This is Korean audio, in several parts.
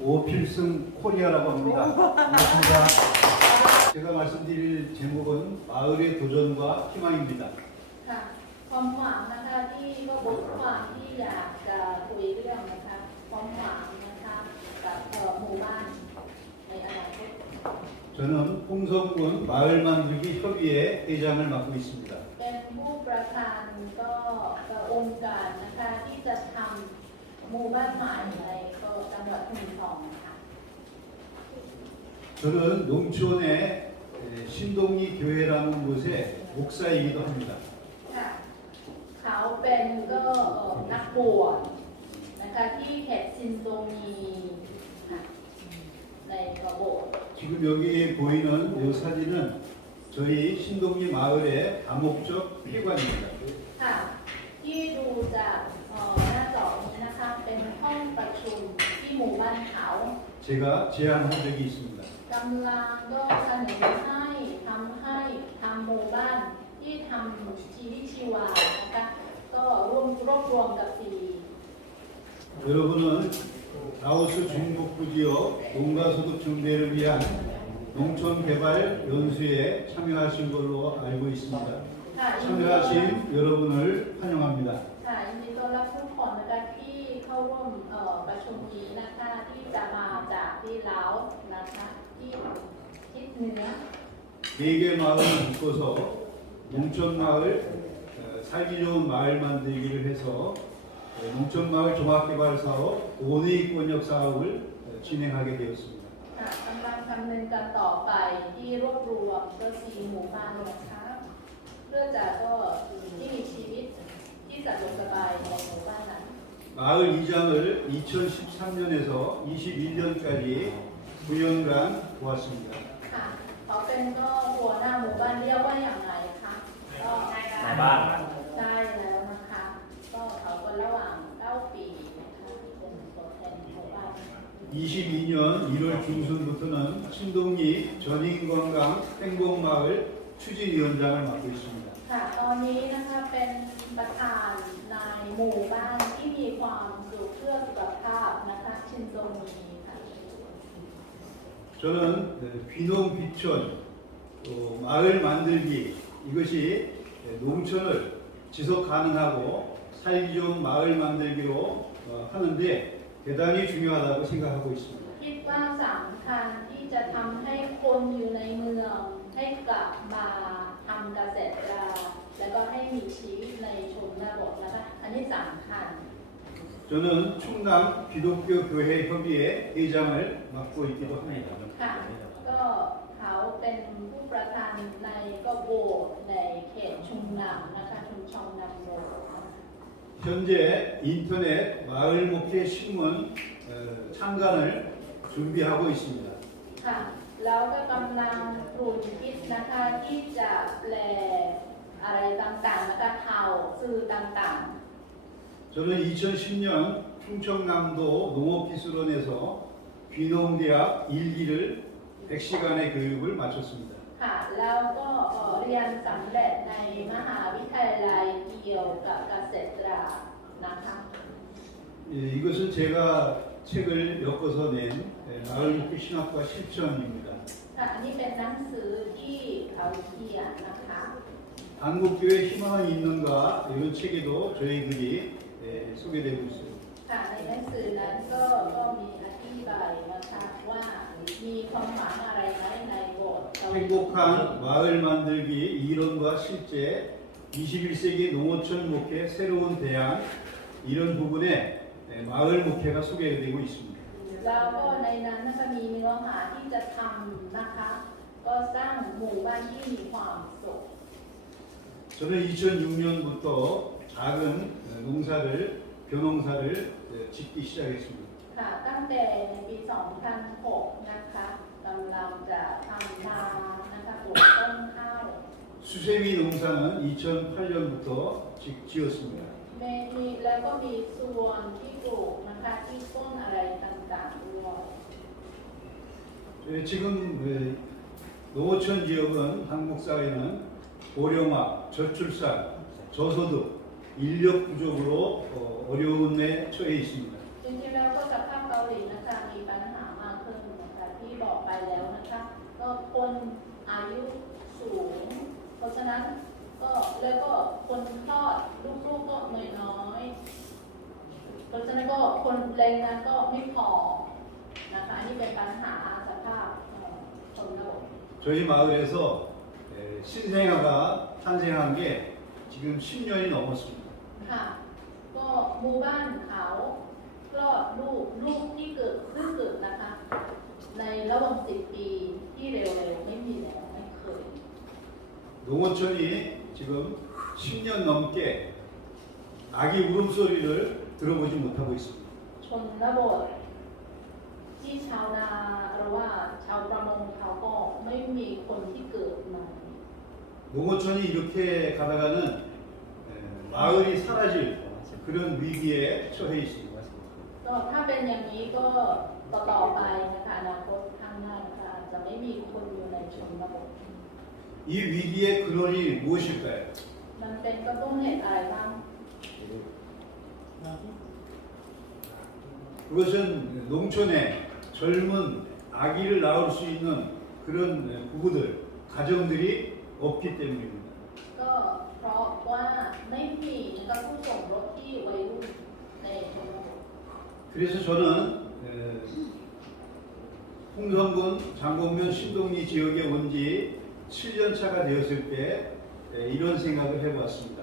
오필승 코리아라고 합니다. 반갑습니다. 제가 말씀드릴 제목은 마을의 도전과 희망입니다. ค่ะความหวังนะคะที่ก็บทความที่อยากจะคุยเรื่องนะคะความหวังนะคะกับหมู่บ้านในอนาคต 저는 홍성군 마을 만들기 협의회 회장을 맡고 있습니다. เป็นผู้ประธานก็องค์การนะคะที่จะทำหมู่บ้านใหม่ในจังหวัดชุมพรนะคะ 저는 농촌의 신동리 교회라는 곳의 목사이기도 합니다. ค่ะเขาเป็นก็นักบวชนะคะที่เขตซินโดนีค่ะในกระโบสถ์ 지금 여기 보이는 이 사진은 저희 신동리 마을의 다목적 회관입니다. ค่ะที่ดูจากหน้าจอนี้นะคะเป็นห้องประชุมที่หมู่บ้านเขา 제가 제안한 적이 있습니다. กำลังก็เสนอให้ทำหมู่บ้านที่ทำชีวิตชีวานะคะก็รวบรวมกับสี่ 여러분은 라오스 중북부 지역 농가소득 증대를 위한 농촌개발 연수에 참여하신 걸로 알고 있습니다. ค่ะยินดี 참여하신 여러분을 환영합니다. ค่ะยินดีต้อนรับทุกคนนะคะที่เข้าร่วมประชุมนี้นะคะที่จะมาจากที่ลาวนะคะที่ทิศเหนือ 4개 마을을 묶어서 농촌마을 살기 좋은 마을 만들기를 해서 농촌마을 종합개발사업 원의권역 사업을 진행하게 되었습니다. ค่ะกำลังดำเนินการต่อไปที่รวบรวมก็สี่หมู่บ้านนะคะเพื่อจะก็ที่มีชีวิตที่สะดวกสบายในหมู่บ้านนั้น 마을 이장을 2013년에서 21년까지 9년간 보았습니다. ค่ะเขาเป็นก็หัวหน้าหมู่บ้านเรียกว่าอย่างไรคะก็นาย นายบ้าน ได้แล้วนะคะก็เขาก็ระหว่าง9 ปีนะคะเป็นตัวแทนหมู่บ้าน 22년 1월 중순부터는 신동리 전인관광 행복마을 추진위원장을 맡고 있습니다. ค่ะตอนนี้นะคะเป็นประธานในหมู่บ้านที่มีความสุขเพื่อสุขภาพนะคะชินโซนีค่ะ 저는 귀농 귀촌 또 마을 만들기 이것이 농촌을 지속 가능하고 살기 좋은 마을 만들기로 하는데 대단히 중요하다고 생각하고 있습니다. คิดว่าสำคัญที่จะทำให้คนอยู่ในเมืองให้กลับมาทำเกษตรแล้วก็ให้มีชีวิตในชนบทนะคะอันนี้สำคัญ 저는 충남 기독교 교회 협의회 회장을 맡고 있기도 합니다. ค่ะก็เขาเป็นผู้ประธานในก็โบสถ์ในเขตชุมนำนะคะชุมชนนำโบสถ์ 현재 인터넷 마을 목회 신문 창간을 준비하고 있습니다. ค่ะแล้วก็กำลังปรุงคิดนะคะที่จะแปลอะไรต่างๆนะคะข่าวสื่อต่างๆ 저는 2010년 충청남도 농업기술원에서 귀농대학 1기를 100시간의 교육을 마쳤습니다. ค่ะแล้วก็เรียนสำเร็จในมหาวิทยาลัยเกี่ยวกับเกษตรนะคะ 이것은 제가 책을 엮어서 낸 마을 목표 신학과 실천입니다. ค่ะอันนี้เป็นหนังสือที่เขาเขียนนะคะ 한국교회 희망은 있는가 이런 책에도 저희 글이 소개되고 있어요. ค่ะในหนังสือนั้นก็มีอธิบายนะคะว่ามีความหมายอะไรไหมในบท 행복한 마을 만들기 이론과 실제 21세기 농어촌 목회 새로운 대안 이런 부분에 마을 목회가 소개되고 있습니다. แล้วก็ในนั้นนะคะมีเนื้อหาที่จะทำนะคะก็สร้างหมู่บ้านที่มีความสุข 저는 2006년부터 작은 농사를 벼농사를 짓기 시작했습니다. ค่ะตั้งแต่ในปี 2006 นะคะกำลังจะทำนานะคะปลูกต้นข้าว 수세미 농사는 2008년부터 지었습니다. มีแล้วก็มีส่วนที่ปลูกนะคะที่ต้นอะไรต่างๆด้วย 지금 농어촌 지역은 한국 사회는 고령화, 저출산, 저소득, 인력 부족으로 어려움에 처해 있습니다. จริงๆแล้วก็สภาพเกา หลีนะคะมีปัญหามากขึ้นนะคะที่บอกไปแล้วนะคะก็คนอายุสูงเพราะฉะนั้นก็แล้วก็คนคลอดลูกๆก็น้อยๆเพราะฉะนั้นก็คนแรงงานก็ไม่พอนะคะนี่เป็นปัญหาสภาพชนบท 저희 마을에서 신생아가 탄생한 게 지금 10년이 넘었습니다. ค่ะก็หมู่บ้านเขาคลอดลูกที่เกิดเพิ่งเกิดนะคะในระหว่าง10 ปีที่เร็วๆไม่มีแล้วไม่เคย 농어촌이 지금 10년 넘게 아기 울음소리를 들어보지 못하고 있습니다. ชนบทที่ชาวนาหรือว่าชาวประมงเขาก็ไม่มีคนที่เกิดมา 농어촌이 이렇게 가다가는 마을이 사라질 그런 위기에 처해 있습니다. ก็ถ้าเป็นอย่างนี้ก็ต่อไปนะคะอนาคตข้างหน้านะคะจะไม่มีคนอยู่ในชนบท 이 위기의 근원이 무엇일까요? มันเป็นก็ต้องเหตุอะไรบ้าง 그것은 농촌에 젊은 아기를 낳을 수 있는 그런 부부들, 가정들이 없기 때문입니다. ก็เพราะว่าไม่มีนะคะผู้สมรสที่วัยรุ่นในชนบท 그래서 저는 홍성군, 장곡면, 신동리 지역에 온 지 7년 차가 되었을 때 이런 생각을 해보았습니다.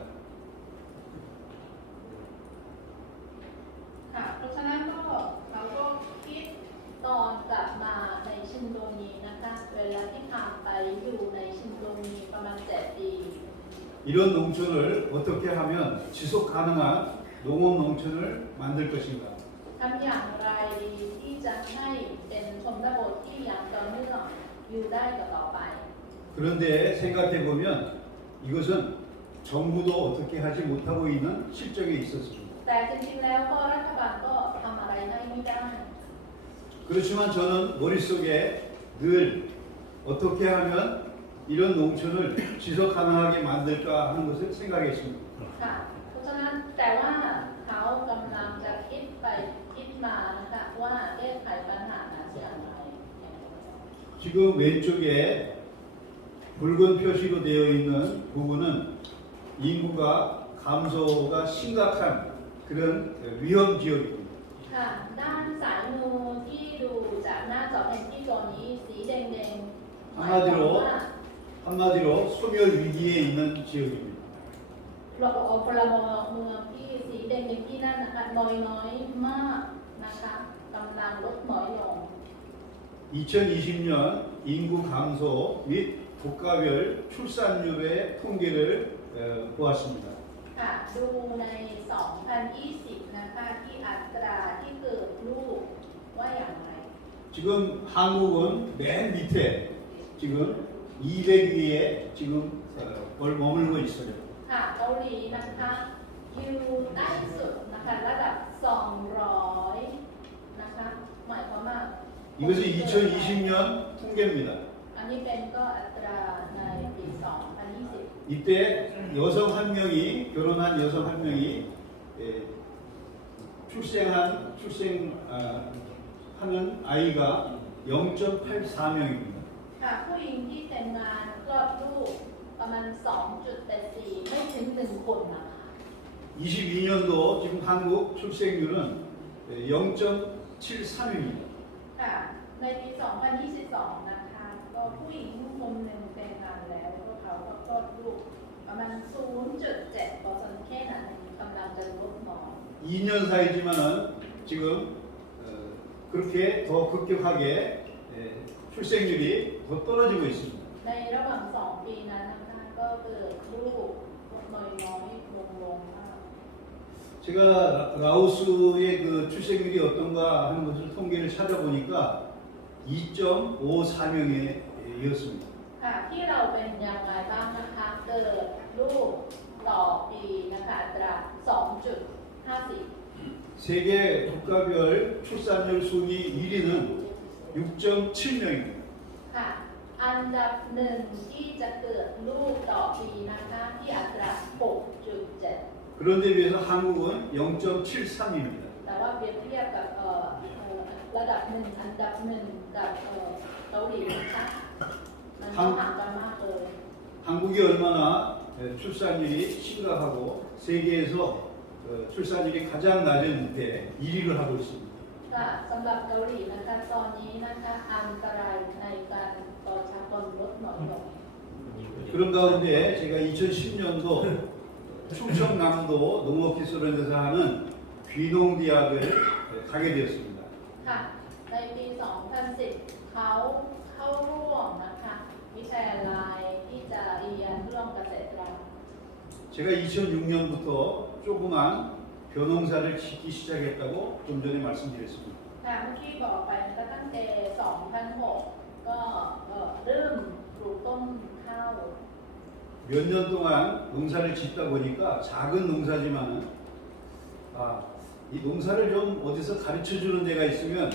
ค่ะเพราะฉะนั้นก็เราก็คิดตอนกลับมาในชินโดนีนะคะเวลาที่ผ่านไปอยู่ในชินโดนีประมาณ7 ปี 이런 농촌을 어떻게 하면 지속 가능한 농업 농촌을 만들 것인가? ทำอย่างไรที่จะให้เป็นชนบทที่ยังต่อเนื่องอยู่ได้ต่อไป 그런데 생각해 보면 이것은 정부도 어떻게 하지 못하고 있는 실정에 있었습니다. แต่จริงๆแล้วก็รัฐบาลก็ทำอะไรให้ไม่ได้ 그렇지만 저는 머릿속에 늘 어떻게 하면 이런 농촌을 지속 가능하게 만들까 하는 것을 생각했습니다. ค่ะเพราะฉะนั้นแต่ว่าเขากำลังจะคิดไปคิดมานะคะว่าแก้ไขปัญหานั้นอย่างไร 지금 왼쪽에 붉은 표시로 되어 있는 부분은 인구가 감소가 심각한 그런 위험 지역입니다. ค่ะด้านสายมือที่ดูจากหน้าจอแผนที่ตัวนี้สีแดงๆหมายความว่า 한마디로 소멸 위기에 있는 지역입니다. เราเอาพลเมืองที่สีแดงๆที่นั่นนะคะน้อยมากนะคะกำลังลดน้อยลง 2020년 인구 감소 및 국가별 출산율의 통계를 보았습니다. ค่ะดูใน 2020 นะคะที่อัตราที่เกิดลูกว่าอย่างไร 지금 한국은 맨 밑에 지금 200위에 지금 머물고 있어요. ค่ะเกาหลีนะคะอยู่ใต้สุดนะคะระดับ 200 นะคะหมายความว่า 이것은 2020년 통계입니다. อันนี้เป็นก็อัตราในปี 2020 이때 여성 한 명이 결혼한 여성 한 명이 출생하는 아이가 0.84명입니다. ค่ะผู้หญิงที่แต่งงานคลอดลูกประมาณ 2.84 ไม่ถึง 1 คนนะคะ 22년도 지금 한국 출생률은 0.73입니다. ค่ะในปี 2022 นะคะก็ผู้หญิงคนหนึ่งแต่งงานแล้วก็เขาก็คลอดลูกประมาณ 0.7% แค่นั้นกำลังจะลดน้อย 2년 사이지만은 지금 그렇게 더 급격하게 출생률이 더 떨어지고 있습니다. ในระหว่าง 2 ปีนั้นนะคะก็เกิดลูกน้อยลงมาก 제가 라오스의 그 출생률이 어떤가 하는 것을 통계를 찾아보니까 2.54명이었습니다. ค่ะที่เราเป็นอย่างไรบ้างนะคะเกิดลูกต่อปีนะคะอัตรา 2.54 세계 국가별 출산율 순위 1위는 6.7명입니다. ค่ะอันดับหนึ่งที่จะเกิดลูกต่อปีนะคะที่อัตรา 6.7 그런데 비해서 한국은 0.73입니다. แต่ว่าเปรียบเทียบกับอัต ระดับหนึ่งอันดับหนึ่งกับเกาหลีนะคะมันก็ห่างกันมากเลย 한국이 얼마나 출산율이 심각하고 세계에서 출산율이 가장 낮은 데 1위를 하고 있습니다. ค่ะสำหรับเกาหลีนะคะตอนนี้นะคะอันตรายในการต่อชากรลดน้อยลง 그런 가운데 제가 2010년도 충청남도 농업기술원에서 하는 귀농대학을 가게 되었습니다. ค่ะในปี 2010 เขาเข้าร่วมนะคะวิทยาลัยที่จะเรียนเรื่องเกษตรกรรม 제가 2006년부터 조그만 벼농사를 짓기 시작했다고 좀 전에 말씀드렸습니다. ค่ะเมื่อกี้บอกไปนะคะตั้งแต่ 2006 ก็เริ่มปลูกต้นข้าว 몇 년 동안 농사를 짓다 보니까 작은 농사지만은 이 농사를 좀 어디서 가르쳐 주는 데가 있으면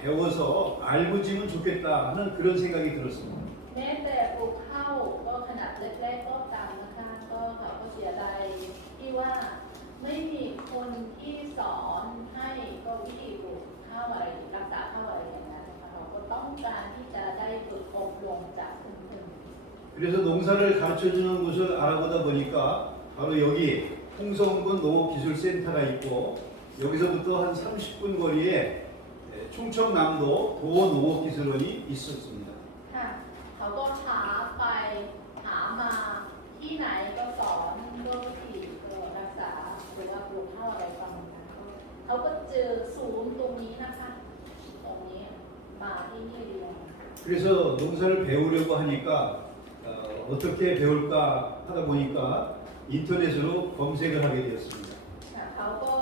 배워서 알고 지면 좋겠다 하는 그런 생각이 들었습니다. แม้แต่ปลูกข้าวก็ขนาดเล็กๆก็ตามนะคะก็เขาก็เสียดายที่ว่าไม่มีคนที่สอนให้ก็วิธีปลูกข้าวอะไรรักษาข้าวอะไรอย่างนั้นนะคะเราก็ต้องการที่จะได้ฝึกอบรมจากเพื่อน 그래서 농사를 가르쳐 주는 곳을 알아보다 보니까 바로 여기 홍성군 농업기술센터가 있고 여기서부터 한 30분 거리에 충청남도 도농업기술원이 있었습니다. ๆค่ะเขาก็หาไปหามาที่ไหนก็สอนเรื่องวิธีรักษาหรือว่าปลูกข้าวอะไรประมาณนั้นเขาก็เจอศูนย์ตรงนี้นะคะตรงนี้มาที่นี่เรียน 그래서 농사를 배우려고 하니까 어떻게 배울까 하다 보니까 인터넷으로 검색을 하게 되었습니다. ค่ะเขาก็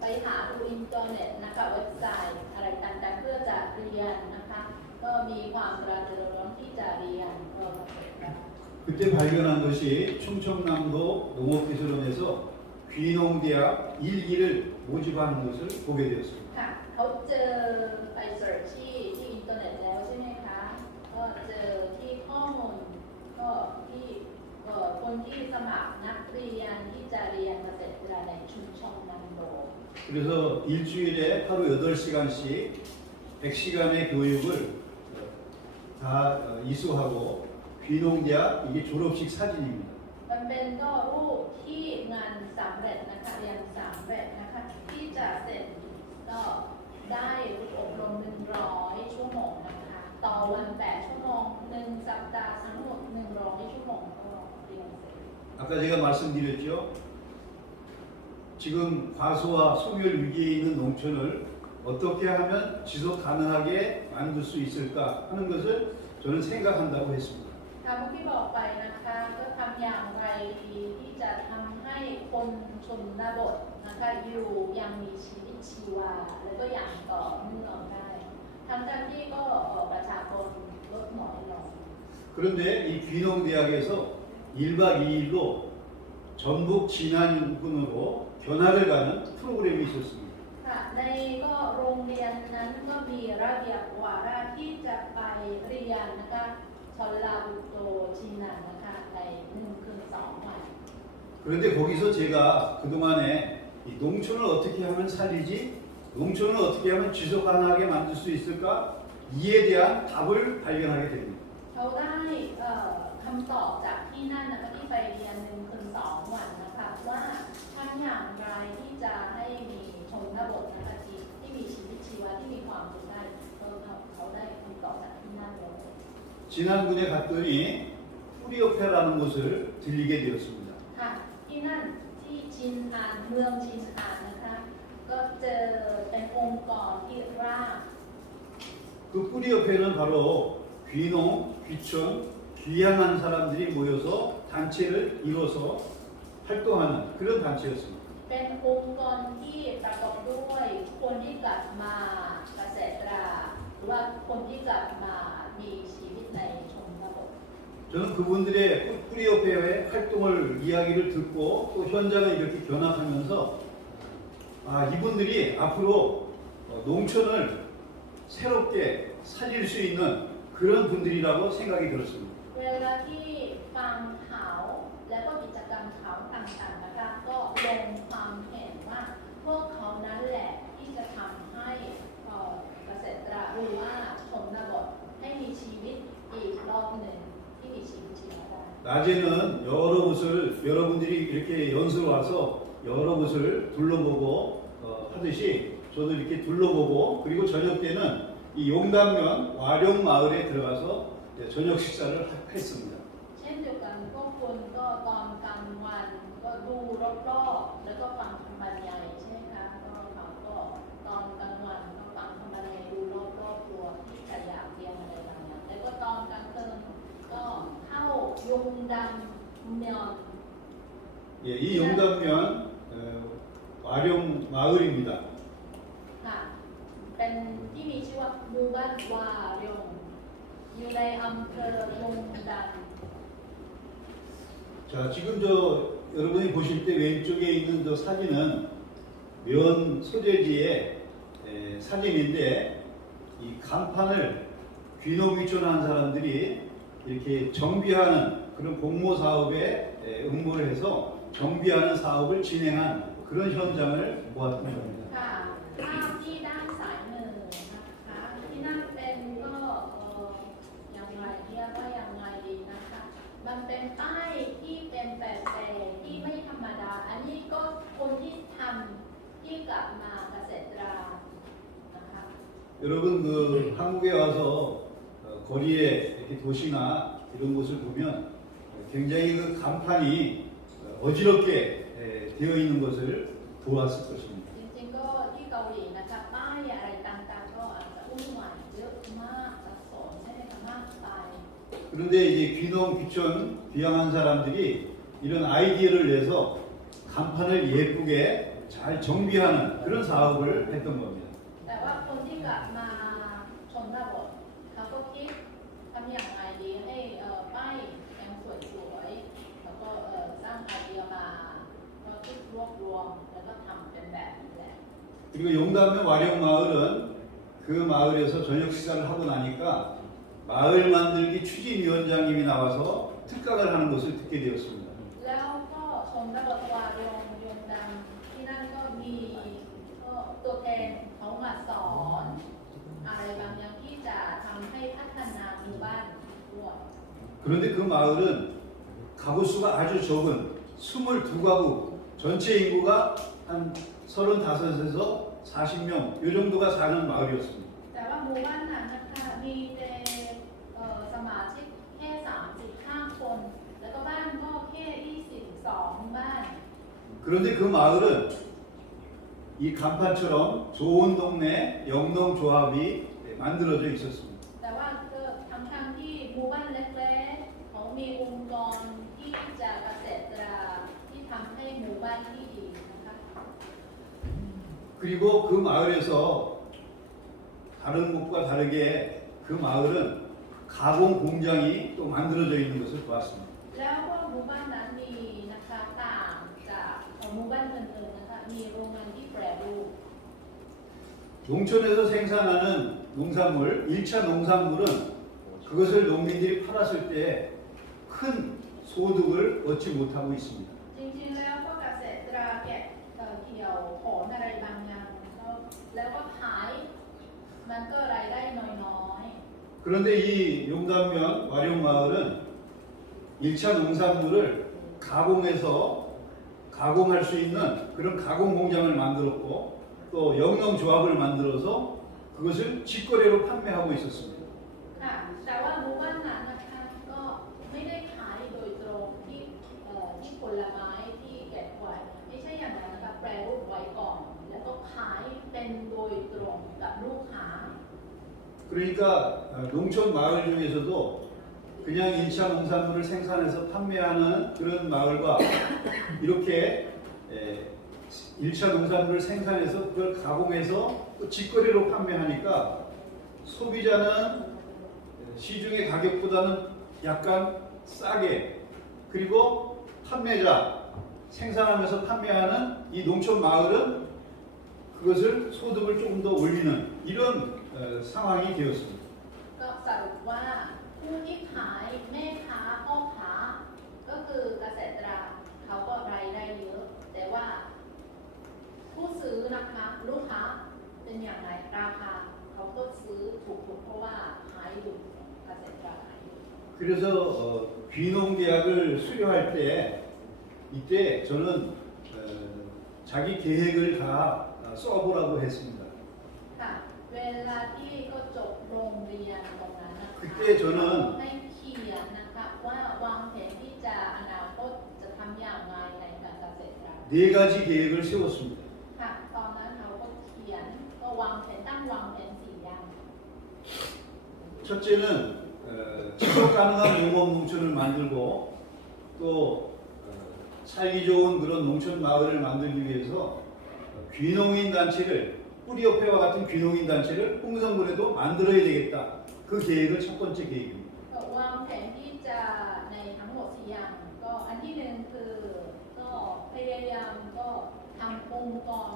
ไปหาดูอินเทอร์เน็ตนะคะเว็บไซต์อะไรต่างๆเพื่อจะเรียนนะคะก็มีความกระตือรือร้นที่จะเรียนเกษตรกรรม 그때 발견한 것이 충청남도 농업기술원에서 귀농대학 1기를 모집하는 것을 보게 되었습니다. ค่ะเขาเจอไปเสิร์ชที่อินเทอร์เน็ตแล้วใช่ไหมคะก็เจอที่ข้อมูลก็ที่คนที่สมัครนักเรียนที่จะเรียนเกษตรกรรมในชุมชนนันโด 그래서 일주일에 하루 8시간씩 100시간의 교육을 다 이수하고 귀농대학 이게 졸업식 사진입니다. มันเป็นก็รูปที่งานสำเร็จนะคะเรียนสำเร็จนะคะที่จะเสร็จก็ได้ฝึกอบรม100 ชั่วโมงนะคะต่อวัน8 ชั่วโมง1 สัปดาห์ทั้งหมด100 ชั่วโมงก็เรียนเสร็จ 아까 제가 말씀드렸죠. 지금 과소와 소멸 위기에 있는 농촌을 어떻게 하면 지속 가능하게 만들 수 있을까 하는 것을 저는 생각한다고 했습니다. ค่ะเมื่อกี้บอกไปนะคะก็ทำอย่างไรดีที่จะทำให้คนชนบทนะคะอยู่ยังมีชีวิตชีวาแล้วก็อย่างต่อเนื่องได้ทั้งที่ก็ประชากรลดน้อยลง 그런데 이 귀농대학에서 1박 2일로 전북 진안군으로 견학을 가는 프로그램이 있었습니다. ค่ะในก็โรงเรียนนั้นก็มีระเบียบวาระที่จะไปเรียนนะคะชลาบุโตชินันนะคะใน1 คืน 2 วัน 그런데 거기서 제가 그동안에 이 농촌을 어떻게 하면 살리지? 농촌을 어떻게 하면 지속 가능하게 만들 수 있을까? 이에 대한 답을 발견하게 됩니다. เขาได้คำตอบจากที่นั่นนะคะที่ไปเรียน1 คืน 2 วันนะคะว่าทำอย่างไรที่จะให้มีชนบทนะคะที่มีชีวิตชีวาที่มีความสุขได้เขาได้คำตอบจากที่นั่นเลย 진안군에 갔더니 뿌리오페라는 곳을 들리게 되었습니다. ค่ะที่นั่นที่ชินอานเมืองชินอานนะคะก็เจอเป็นองค์กรที่ร่าง 그 뿌리오페는 바로 귀농, 귀촌, 귀향한 사람들이 모여서 단체를 이뤄서 활동하는 그런 단체였습니다. เป็นองค์กรที่ประกอบด้วยคนที่กลับมาเกษตรกรรมหรือว่าคนที่กลับมามีชีวิตในชนบท 저는 그분들의 뿌리오페의 활동을 이야기를 듣고 또 현장을 이렇게 견학하면서 이분들이 앞으로 농촌을 새롭게 살릴 수 있는 그런 분들이라고 생각이 들었습니다. เวลาที่ฟังเขาและก็กิจกรรมเขาต่างๆนะคะก็ลงความเห็นว่าพวกเขานั้นแหละที่จะทำให้เกษ ดูว่าชนบทให้มีชีวิตอีกรอบหนึ่งที่มีชีวิตชีวาได้ 낮에는 여러 곳을 여러분들이 이렇게 연수로 와서 여러 곳을 둘러보고 하듯이 저도 이렇게 둘러보고 그리고 저녁 때는 이 용담면 와룡 마을에 들어가서 저녁 식사를 했습니다. เช่นเดียวกันพวกคุณก็ตอนกลางวันก็ดูรอบๆแล้วก็ฟังคำบรรยายใช่ไหมคะก็เขาก็ตอนกลางวันก็ฟังคำบรรยายดูรอบๆตัวที่ขยะเพียงอะไรบางอย่างแล้วก็ตอนกลางคืนก็เข้ายุงดำเมียน 예, 이 용담면 와룡 마을입니다. ค่ะเป็นที่มีชื่อว่าหมู่บ้านวายงอยู่ในอำเภอยุงดำ 자, 지금 여러분이 보실 때 왼쪽에 있는 저 사진은 면 소재지의 사진인데 이 간판을 귀농귀촌한 사람들이 이렇게 정비하는 그런 공모 사업에 응모를 해서 정비하는 사업을 진행한 그런 현장을 보았던 겁니다. ค่ะภาพที่ด้านซ้ายมือนะคะที่นั่นเป็นก็อย่างไรเรียกว่าอย่างไรดีนะคะมันเป็นป้ายที่เป็นแบบที่ไม่ธรรมดาอันนี้ก็คนที่ทำที่กลับมาเกษตรนะคะ 여러분 그 한국에 와서 거리에 이렇게 도시나 이런 곳을 보면 굉장히 그 간판이 어지럽게 되어 있는 것을 보았을 것입니다. จริงๆก็ที่เกาหลีนะคะป้ายอะไรต่างๆก็อาจจะวุ่นวายเยอะมากสับสนใช่ไหมคะมากไป 그런데 이제 귀농 귀촌 귀향한 사람들이 이런 아이디어를 내서 간판을 예쁘게 잘 정비하는 그런 사업을 했던 겁니다. แต่ว่าคนที่กลับมาชนบทเขาก็คิดทำอย่างไรดีให้ป้ายยังสวยๆแล้วก็สร้างไอเดียมาก็คิดรวบรวมแล้วก็ทำเป็นแบบนี้แหละ 그리고 용담면 와룡 마을은 그 마을에서 저녁 식사를 하고 나니까 마을 만들기 추진위원장님이 나와서 특강을 하는 것을 듣게 되었습니다. แล้วก็ชนบทวายงยงดังที่นั่นก็มีตัวแทนเขามาสอนอะไรบางอย่างที่จะทำให้พัฒนาหมู่บ้านด้วย 그런데 그 마을은 가구 수가 아주 적은 22가구 전체 인구가 한 35에서 40명 이 정도가 사는 마을이었습니다. แต่ว่าหมู่บ้านนั้นนะคะมีแต่สมาชิกแค่35 คน แล้วก็บ้านก็แค่22 บ้าน 그런데 그 마을은 이 간판처럼 좋은 동네 영농조합이 만들어져 있었습니다. แต่ว่าก็ทั้งที่หมู่บ้านเล็กๆเขามีองค์กรที่จะเกษตรที่ทำให้หมู่บ้านที่ดีนะคะ 그리고 그 마을에서 다른 곳과 다르게 그 마을은 가공 공장이 또 만들어져 있는 것을 보았습니다. แล้วก็หมู่บ้านนั้นมีนะคะต่างจากหมู่บ้านอื่นๆนะคะมีโรงงานที่แปรรูป 농촌에서 생산하는 농산물, 1차 농산물은 그것을 농민들이 팔았을 때 큰 소득을 얻지 못하고 있습니다. จริงๆแล้วก็เกษตรเก็บเกี่ยวผลอะไรบางอย่างแล้วก็ขายมันก็รายได้น้อย 그런데 이 용담면 와룡 마을은 1차 농산물을 가공해서 가공할 수 있는 그런 가공 공장을 만들었고 또 영농조합을 만들어서 그것을 직거래로 판매하고 있었습니다. ๆค่ะแต่ว่าหมู่บ้านนั้นนะคะก็ไม่ได้ขายโดยตรงที่ผลไม้ที่เก็บไว้ไม่ใช่อย่างนั้นนะคะแปรรูปไว้ก่อนแล้วก็ขายเป็นโดยตรงกับลูกค้า 그러니까 농촌 마을 중에서도 그냥 1차 농산물을 생산해서 판매하는 그런 마을과 이렇게 1차 농산물을 생산해서 그걸 가공해서 또 직거래로 판매하니까 소비자는 시중의 가격보다는 약간 싸게 그리고 판매자 생산하면서 판매하는 이 농촌 마을은 그것을 소득을 조금 더 올리는 이런 상황이 되었습니다. ก็สรุปว่าผู้ที่ขายแม่ค้าพ่อค้าก็คือเกษตรเขาก็รายได้เยอะแต่ว่าผู้ซื้อนะคะลูกค้าเป็นอย่างไรราคาเขาก็ซื้อถู 그래서 귀농계약을 수료할 때 이때 저는 자기 계획을 다 써보라고 했습니다. ค่ะเวลาที่ก็จบโรงเรียนตรงนั้นนะคะ 그때 저는 ให้เขียนนะคะว่าวางแผนที่จะอนาคตจะทำอย่างไรในการเกษตรกรรม 네 가지 계획을 세웠습니다. ค่ะตอนนั้นเขาก็เขียนก็วางแผนตั้งวางแผนสี่อย่าง 첫째는 지속 가능한 농업 농촌을 만들고 또 살기 좋은 그런 농촌 마을을 만들기 위해서 귀농인 단체를 뿌리협회와 같은 귀농인 단체를 홍성군에도 만들어야 되겠다. 그 계획을 첫 번째 계획입니다. ก็วางแผนที่จะในทั้งหมดสี่อย่างก็อันที่หนึ่งคือก็พยายามก็ทำองค์กร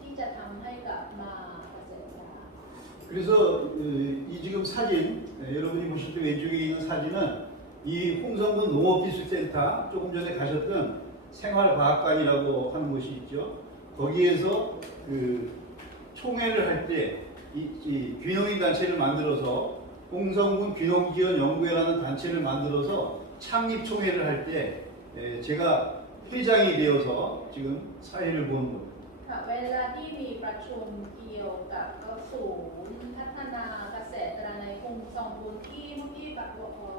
ที่จะทำให้กับมาเกษตรกรรม 그래서 이 지금 사진 여러분이 보실 때 왼쪽에 있는 사진은 이 홍성군 농업기술센터 조금 전에 가셨던 생활과학관이라고 하는 곳이 있죠. 거기에서 그 총회를 할 때 이 귀농인 단체를 만들어서 홍성군 귀농지원연구회라는 단체를 만들어서 창립 총회를 할 때 제가 회장이 되어서 지금 사회를 보는 겁니다. ค่ะเวลาที่มีประชุมเกี่ยวกับก็ศูนย์พัฒนาเกษตรในกรุงซองบูนที่เมื่อกี้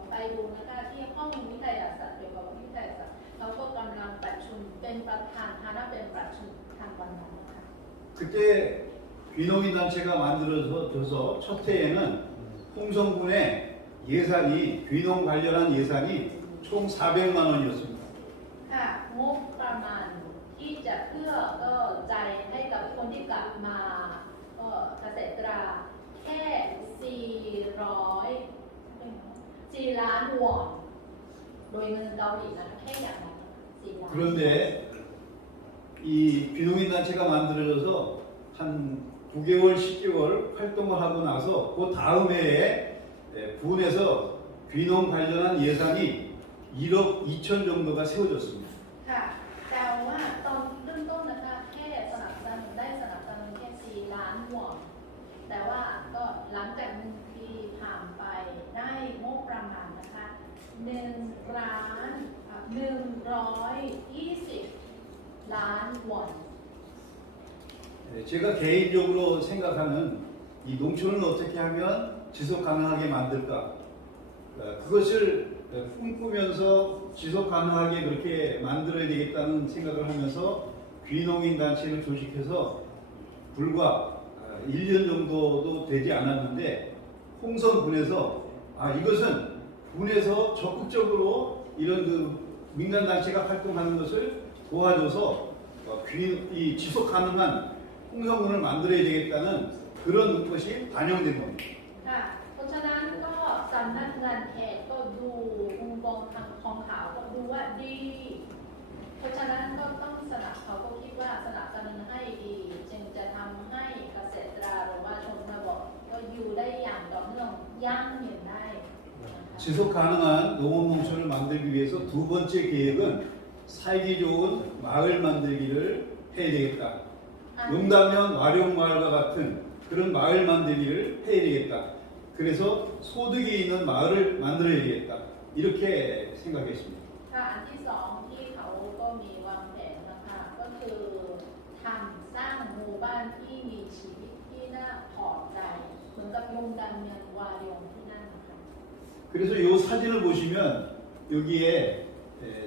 ไปดูนะคะที่ห้องวิทยาศาสตร์เกี่ยวกับวิทยาศาสตร์เขาก็กำลังประชุมเป็นประธานคณะเป็นประชุมทางวันนั้นนะคะ 그때 귀농인 단체가 만들어져서 첫 해에는 홍성군의 예산이 귀농 관련한 예산이 총 400만 원이었습니다. ค่ะงบประมาณที่จะเพื่อก็ใจายให้กับคนที่กลับมาก็เกษตรแค่4ล้านวอนโดยเงินเกาหลีนะคะแค่อย่างนั้น4ล้าน 그런데 이 귀농인 단체가 만들어져서 한 9개월, 10개월 활동을 하고 나서 그 다음 해에 군에서 귀농 관련한 예산이 1억 2천 정도가 세워졌습니다. ค่ะแต่ว่าตอนเริ่มต้นนะคะแค่สนับสนุนได้สนับสนุนแค่4ล้านวอนแต่ว่าก็หลังจาก1 ปีผ่านไปได้งบประมาณนะคะ1ล้าน120ล้านวอน 제가 개인적으로 생각하는 이 농촌을 어떻게 하면 지속 가능하게 만들까? 그것을 꿈꾸면서 지속 가능하게 그렇게 만들어야 되겠다는 생각을 하면서 귀농인 단체를 조직해서 불과 1년 정도도 되지 않았는데 홍성군에서 이것은 군에서 적극적으로 이런 그 민간 단체가 활동하는 것을 도와줘서 이 지속 가능한 홍성군을 만들어야 되겠다는 그런 것이 반영된 겁니다. ค่ะเพราะฉะนั้นก็สำนักงานเขตก็ดูองค์กรทางของเขาก็ดูว่าดี เพราะฉะนั้นก็ต้องเขาก็คิดว่าสนับสนุนให้ดีจึงจะทำให้เกษตรหรือว่าชนบทก็อยู่ได้อย่างต่อเนื่องยั่งยืนได้ 지속 가능한 농업 농촌을 만들기 위해서 두 번째 계획은 살기 좋은 마을 만들기를 해야 되겠다. 용담면 와룡마을과 같은 그런 마을 만들기를 해야 되겠다. 그래서 소득이 있는 마을을 만들어야 되겠다. 이렇게 생각했습니다. ค่ะอันที่สองที่เขาก็มีวางแผนนะคะก็คือทำสร้างหมู่บ้านที่มีชีวิตที่น่าพอใจเหมือนกับยงดันเมืองวายงที่นั่นนะคะ 그래서 이 사진을 보시면 여기에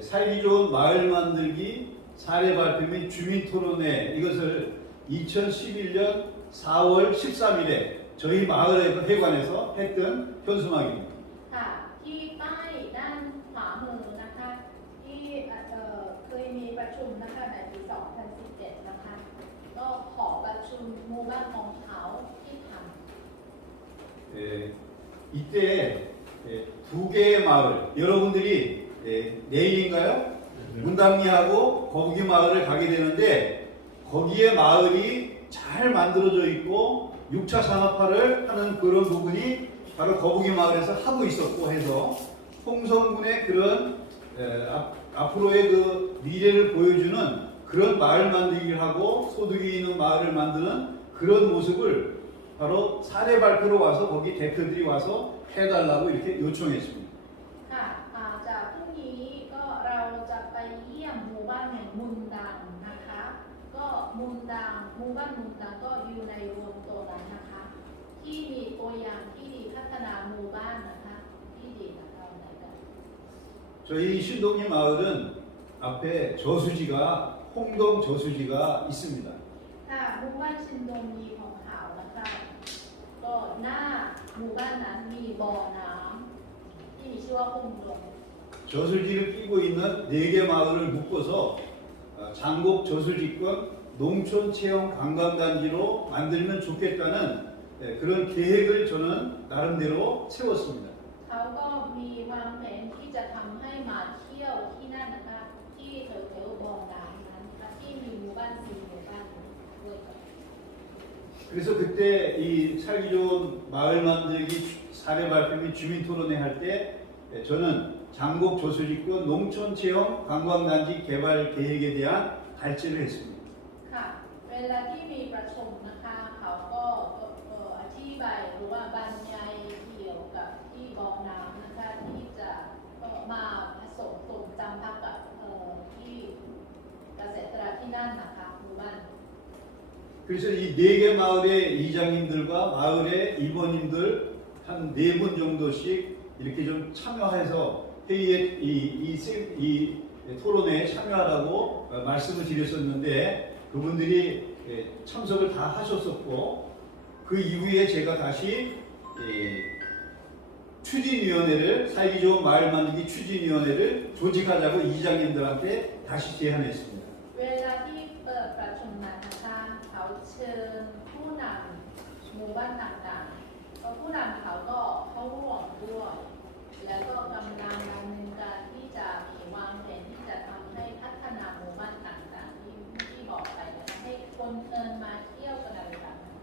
살기 좋은 마을 만들기 사례 발표 및 주민 토론회 이것을 2011년 4월 13일에 저희 마을의 회관에서 했던 현수막입니다. ค่ะที่ป้ายด้านขวามือนะคะที่เคยมีประชุมนะคะในปี 2017 นะคะก็ขอประชุมหมู่บ้านของเขาที่ทำ 이때 두 개의 마을 여러분들이 내일인가요? 문당리하고 거북이 마을을 가게 되는데 거기에 마을이 잘 만들어져 있고 6차 산업화를 하는 그런 부분이 바로 거북이 마을에서 하고 있었고 해서 홍성군의 그런 앞으로의 그 미래를 보여주는 그런 마을 만들기를 하고 소득이 있는 마을을 만드는 그런 모습을 바로 사례 발표로 와서 거기 대표들이 와서 해달라고 이렇게 요청했습니다. ดังหมู่บ้านมุมดังก็อยู่ในรวมตัวนั้นนะคะที่มีตัวอย่างที่ดีพัฒนาหมู่บ้านนะคะที่ดีนะคะไหนกัน 저희 신동리 마을은 앞에 저수지가 홍동 저수지가 있습니다. ค่ะหมู่บ้านชินโดมมีของเขานะคะก็หน้าหมู่บ้านนั้นมีบ่อน้ำที่มีชื่อว่าฮงดง 저수지를 끼고 있는 4개 마을을 묶어서 장곡 저수지권 농촌 체험 관광단지로 만들면 좋겠다는 그런 계획을 저는 나름대로 세웠습니다. เขาก็มีวางแผนที่จะทำให้มาเที่ยวที่นั่นนะคะที่แถวๆบ่อน้ำนั้นนะคะที่มีหมู่บ้าน4หมู่บ้านด้วยกัน 그래서 그때 이 살기 좋은 마을 만들기 사례 발표 및 주민 토론회 할 때 저는 장곡 저수지권 농촌 체험 관광단지 개발 계획에 대한 발제를 했습니다. ค่ะเวลาที่มีประชุมนะคะเขาก็อธิบายหรือว่าบรรยายเกี่ยวกับที่บ่อน้ำนะคะที่จะมาผสมจำพักกับที่เกษตรที่นั่นนะคะหมู่บ้าน 그래서 이 4개 마을의 이장님들과 마을의 임원님들 한 4분 정도씩 이렇게 좀 참여해서 회의에 이 토론회에 참여하라고 말씀을 드렸었는데 그분들이 참석을 다 하셨었고 그 이후에 제가 다시 추진위원회를 살기 좋은 마을 만들기 추진위원회를 조직하자고 이장님들한테 다시 제안했습니다. เวลาที่เปิดประชุมนั้นนะคะเขาเชิญผู้นำหมู่บ้านต่างๆก็ผู้นำเขาก็เข้าร่วมด้วย แล้วก็กำลังดำเนินการที่จะมีวางแผนที่จะทำให้พัฒนาหมู่บ้านต่างๆที่บอกไปนะคะให้คนมาเที่ยวกันอะไรแบบนั้น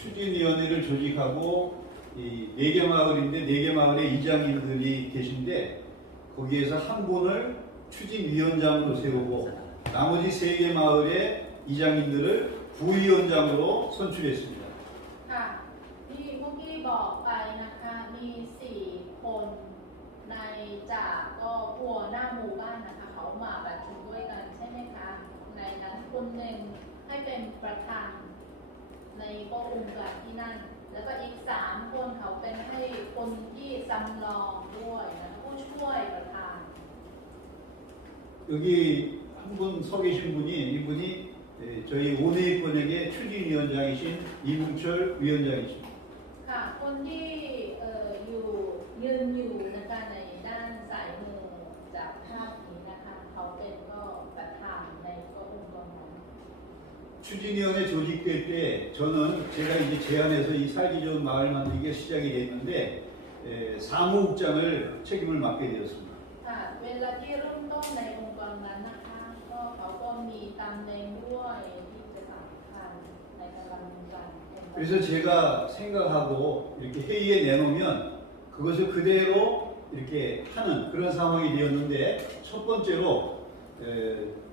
추진위원회를 조직하고 이 4개 마을인데 4개 마을의 이장님들이 계신데 거기에서 한 분을 추진위원장으로 세우고 나머지 3개 마을의 이장님들을 부위원장으로 선출했습니다. ค่ะที่เมื่อกี้บอกไปนะคะมี4คนในจากก็หัวหน้าหมู่บ้านนะคะเขามาประชุมด้วยกันใช่ไหมคะในนั้นคนหนึ่งให้เป็นประธานในโต๊ะองค์การที่นั่น แล้วก็อีก3คนเขาเป็นให้คนที่จำลองด้วยนะผู้ช่วยประธาน 여기 한 분 서 계신 분이 이분이 저희 온회권에게 추진위원장이신 이문철 위원장이십니다. ค่ะคนที่อยู่ยืนอยู่นะคะในด้านซ้ายมือจากภาพนี้นะคะเขาเป็นก็ประธานในโต๊ะองค์กรนั้น 추진위원회 조직될 때 저는 제가 이제 제안해서 이 살기 좋은 마을 만들기가 시작이 됐는데 사무국장을 책임을 맡게 되었습니다. ค่ะเวลาที่เริ่มต้นในองค์กรนั้นนะคะก็เขาก็มีตำแหน่งด้วยที่จะสำคัญในการดำเนินการ 그래서 제가 생각하고 이렇게 회의에 내놓으면 그것을 그대로 이렇게 하는 그런 상황이 되었는데 첫 번째로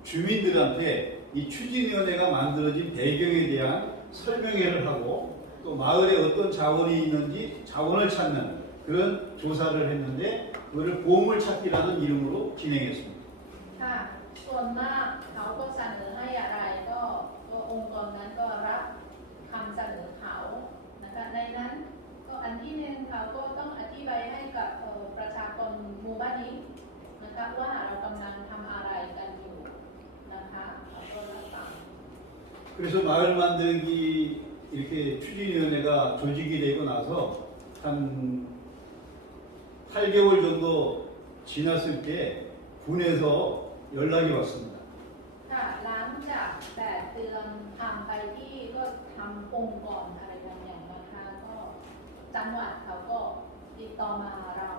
주민들한테 이 추진위원회가 만들어진 배경에 대한 설명회를 하고 또 마을에 어떤 자원이 있는지 자원을 찾는 그런 조사를 했는데 그거를 보물찾기라는 이름으로 진행했습니다. ค่ะส่วนมากเขาก็เสนอให้อะไรก็องค์กรนั้นก็รับคำเสนอเขานะคะในนั้นก็อันที่หนึ่งเขาก็ต้องอธิบายให้กับประชากรหมู่บ้านนี้นะคะว่าเรากำลังทำอะไรกันอยู่นะคะเขาก็รับฟัง 그래서 마을 만들기 이렇게 추진위원회가 조직이 되고 나서 한 8개월 정도 지났을 때 군에서 연락이 왔습니다. ค่ะหลังจาก8 เดือนทำไปที่ก็ทำองค์กรอะไรบางอย่างนะคะก็จังหวัดเขาก็ติดต่อมาหาเรา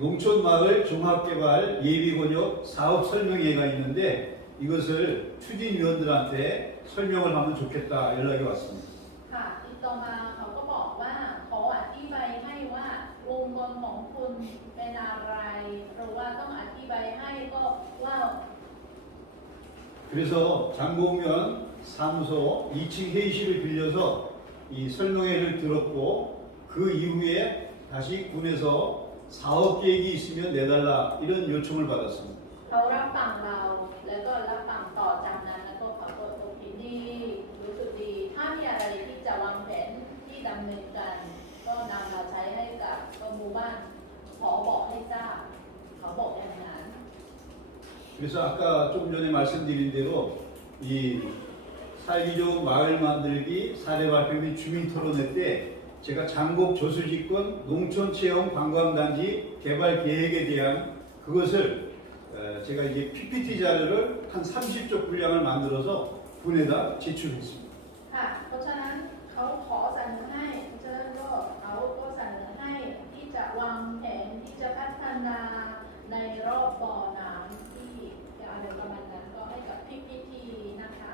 농촌 마을 종합개발 예비번역 사업 설명회가 있는데 이것을 추진위원들한테 설명을 하면 좋겠다 연락이 왔습니다. ค่ะติดต่อมาเขาก็บอกว่าขออธิบายให้ว่าองค์กรของคุณเป็นอะไรหรือว่าต้องอธิบายให้ก็ว่า 그래서 장곡면 사무소 2층 회의실을 빌려서 이 설명회를 들었고 그 이후에 다시 군에서 사업 계획이 있으면 내달라 이런 요청을 받았습니다. เข เขารับฟังเราแล้วก็รับฟังต่อจากนั้นแล้วก็เขาก็โอเคดีรู้สึกดีถ้ามีอะไรที่จะวางแผนที่ดำเนินการก็นำมาใช้ให้กับหมู่บ้านขอบอกให้ทราบเขาบอกอย่างนั้น 그래서 아까 좀 전에 말씀드린 대로 이 살기 좋은 마을 만들기 사례 발표 및 주민 토론회 때 제가 장곡 조수지권 농촌 체험 관광단지 개발 계획에 대한 그것을 제가 이제 PPT 자료를 한 30쪽 분량을 만들어서 군에다 제출했습니다. ค่ะ เพราะฉะนั้นเขาขอเสนอให้เพราะฉะนั้นก็เขาก็เสนอให้ที่จะวางแผนที่จะพัฒนาในรอบบ่อน้ำที่อะไรประมาณนั้นก็ให้กับ PPT นะคะ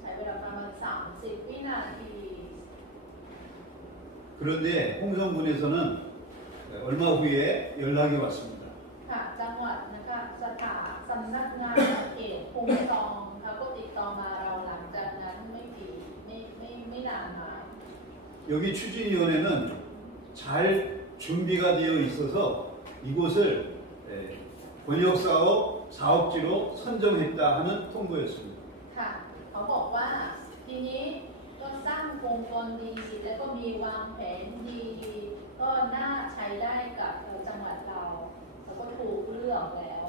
ใช้เวลาประมาณ30 วินาที 그런데 홍성군에서는 얼마 후에 연락이 왔습니다. ค่ะ จังหวัดนะคะสำนักงานเขตคงซองเขาก็ติดต่อมาเราหลังจากนั้นไม่นานมา 여기 추진위원회는 잘 준비가 되어 있어서 이곳을 번역사업 사업지로 선정했다 하는 통보였습니다. ค่ะ เขาบอกว่าทีนี้ก็สร้างองค์กรดีแล้วก็มีวางแผนดีก็น่าใช้ได้กับจังหวัดเราแล้วก็ถูกเลือกแล้ว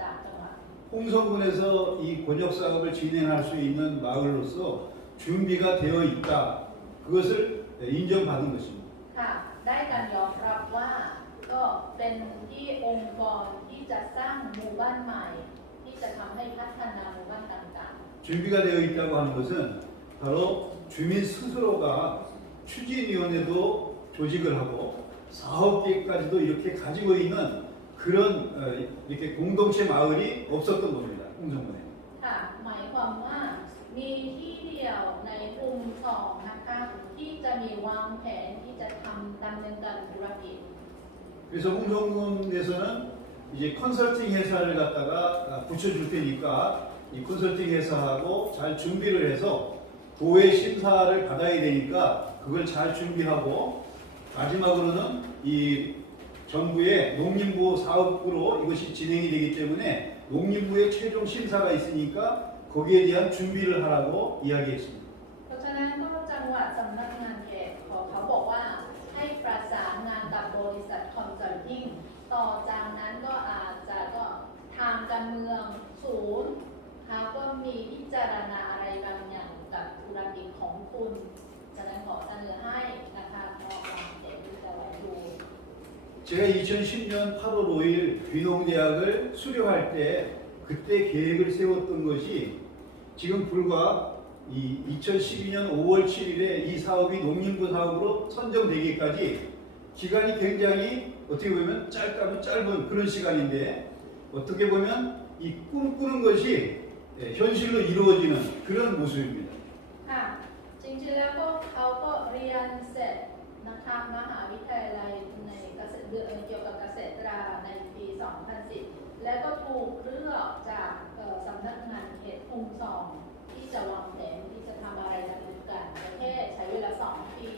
จากจังหวัด 홍성군에서 이 번역 사업을 진행할 수 있는 마을로서 준비가 되어 있다. 그것을 인정받은 것입니다. ค่ะ ได้การยอมรับว่าก็เป็นที่องค์กรที่จะสร้างหมู่บ้านใหม่ ที่จะทำให้พัฒนาหมู่บ้านต่าง 준비가 되어 있다고 하는 것은 바로 주민 스스로가 추진위원회도 조직을 하고 사업계획까지도 이렇게 가지고 있는 그런 이렇게 공동체 마을이 없었던 겁니다. 홍성군에. ๆ ค่ะ หมายความว่ามีที่เดียวในภูมิสองนะคะที่จะมีวางแผนที่จะดำเนินการธุรกิจ 그래서 홍성군에서는 이제 컨설팅 회사를 갖다가 붙여줄 테니까 이 컨설팅 회사하고 잘 준비를 해서 도의 심사를 받아야 되니까 그걸 잘 준비하고 마지막으로는 이 정부의 농림부 사업으로 이것이 진행이 되기 때문에 농림부의 최종 심사가 있으니까 거기에 대한 준비를 하라고 이야기했습니다. เพราะฉะนั้นก็จังหวัดสำนักงานเขตเขาบอกว่าให้ประสานงานกับบริษัทคอนซัลทิงต่อจากนั้นก็อาจจะก็ทางการเมืองศูนย์เขาก็มีพิจารณาอะไรบางอย่างกับธุรกิจของคุณฉะนั้นขอเสนอให้นะคะก็วางแผนที่จะไว้ดู 제가 2010년 8월 5일 귀농대학을 수료할 때 그때 계획을 세웠던 것이 지금 불과 이 2012년 5월 7일에 이 사업이 농림부 사업으로 선정되기까지 기간이 굉장히 어떻게 보면 짧은 그런 시간인데 어떻게 보면 이 꿈꾸는 것이 현실로 이루어지는 그런 모습입니다. ค่ะจริงๆแล้วก็เขาก็เรียนเสร็จนะคะมหาวิทยาลัยในเกี่ยวกับเกษตรในปี 2010 และก็ถูกเลือกจากสำนักงานเขตทุ่งสองที่จะวางแผนที่จะทำอะไรดำเนินการประเทศใช้เวลา 2 ปี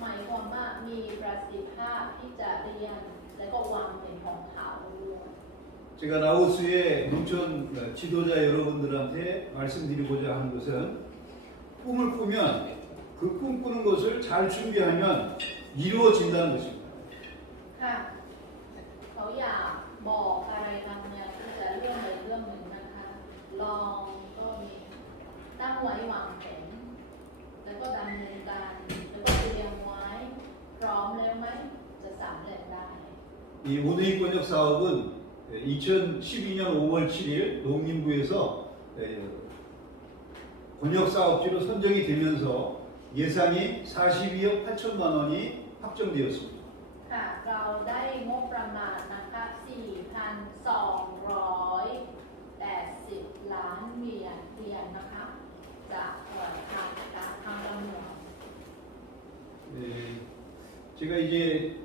หมายความว่ามีประสิทธิภาพที่จะเรียนและก็วางแผนของเขาด้วย 제가 라오스의 농촌 지도자 여러분들한테 말씀드리고자 하는 것은 꿈을 꾸면 그 꿈꾸는 것을 잘 준비하면 이루어진다는 것입니다. ค่ะเขาอยากบอกอะไรบางอย่างที่จะเรื่องใดเรื่องหนึ่งนะคะ ลองก็มีตั้งไว้วางแผนแล้วก็ดำเนินการแล้วก็เตรียมไว้พร้อมแล้วไหมจะสำเร็จได้ 이 오드이 번역 사업은 2012년 5월 7일 농림부에서 번역 사업지로 선정이 되면서 예산이 42억 8천만 원이 확정되었습니다. ค่ะเราได้งบประมาณนะคะ 4,280 ล้านเหรียญนะคะจากทางการเมือง 제가 이제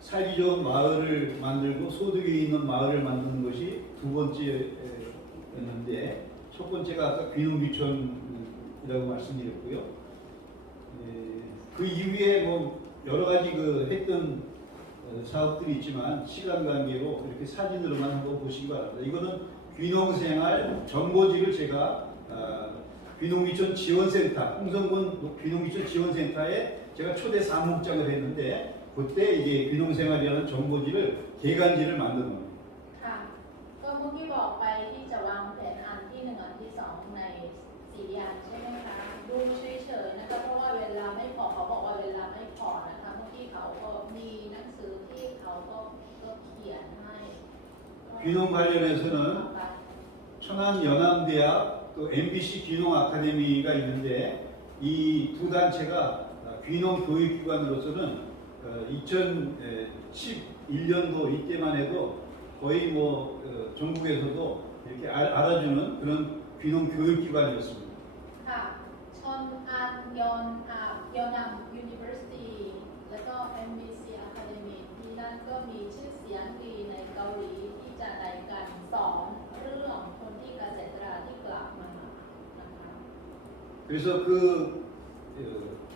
살기 좋은 마을을 만들고 소득이 있는 마을을 만드는 것이 두 번째였는데 첫 번째가 아까 귀농귀촌이라고 말씀드렸고요. 그 이후에 뭐 여러 가지 그 했던 사업들이 있지만 시간 관계로 이렇게 사진으로만 한번 보시기 바랍니다. 이거는 귀농생활 정보지를 제가 귀농귀촌 지원센터, 홍성군 귀농귀촌 지원센터에 제가 초대 사무국장을 했는데 그때 이제 귀농생활이라는 정보지를 개간지를 만든 겁니다. ค่ะก็เมื่อกี้บอกไปที่จะวางแผนอันที่หนึ่งอันที่สองใน4อันใช่ไหมคะดูเฉยๆนะคะเพราะว่าเวลาไม่พอเขาบอกว่าเวลาไม่พอนะคะเมื่อกี้เขาก็มีหนังสือที่เขาก็เขียนให้ 귀농 관련해서는 천안연암대학 또 MBC 귀농 아카데미가 있는데 이 두 단체가 귀농 교육기관으로서는 2011년도 이때만 해도 거의 뭐 전국에서도 이렇게 알아주는 그런 귀농 교육기관이었습니다. ค่ะชอนอันยอนยอนาม University แล้วก็ MBC Academy ที่นั่นก็มีชื่อเสียงดีในเกาหลีที่จะในการสอนเรื่องคนที่เกษตรที่กลับมานะคะ 그래서 그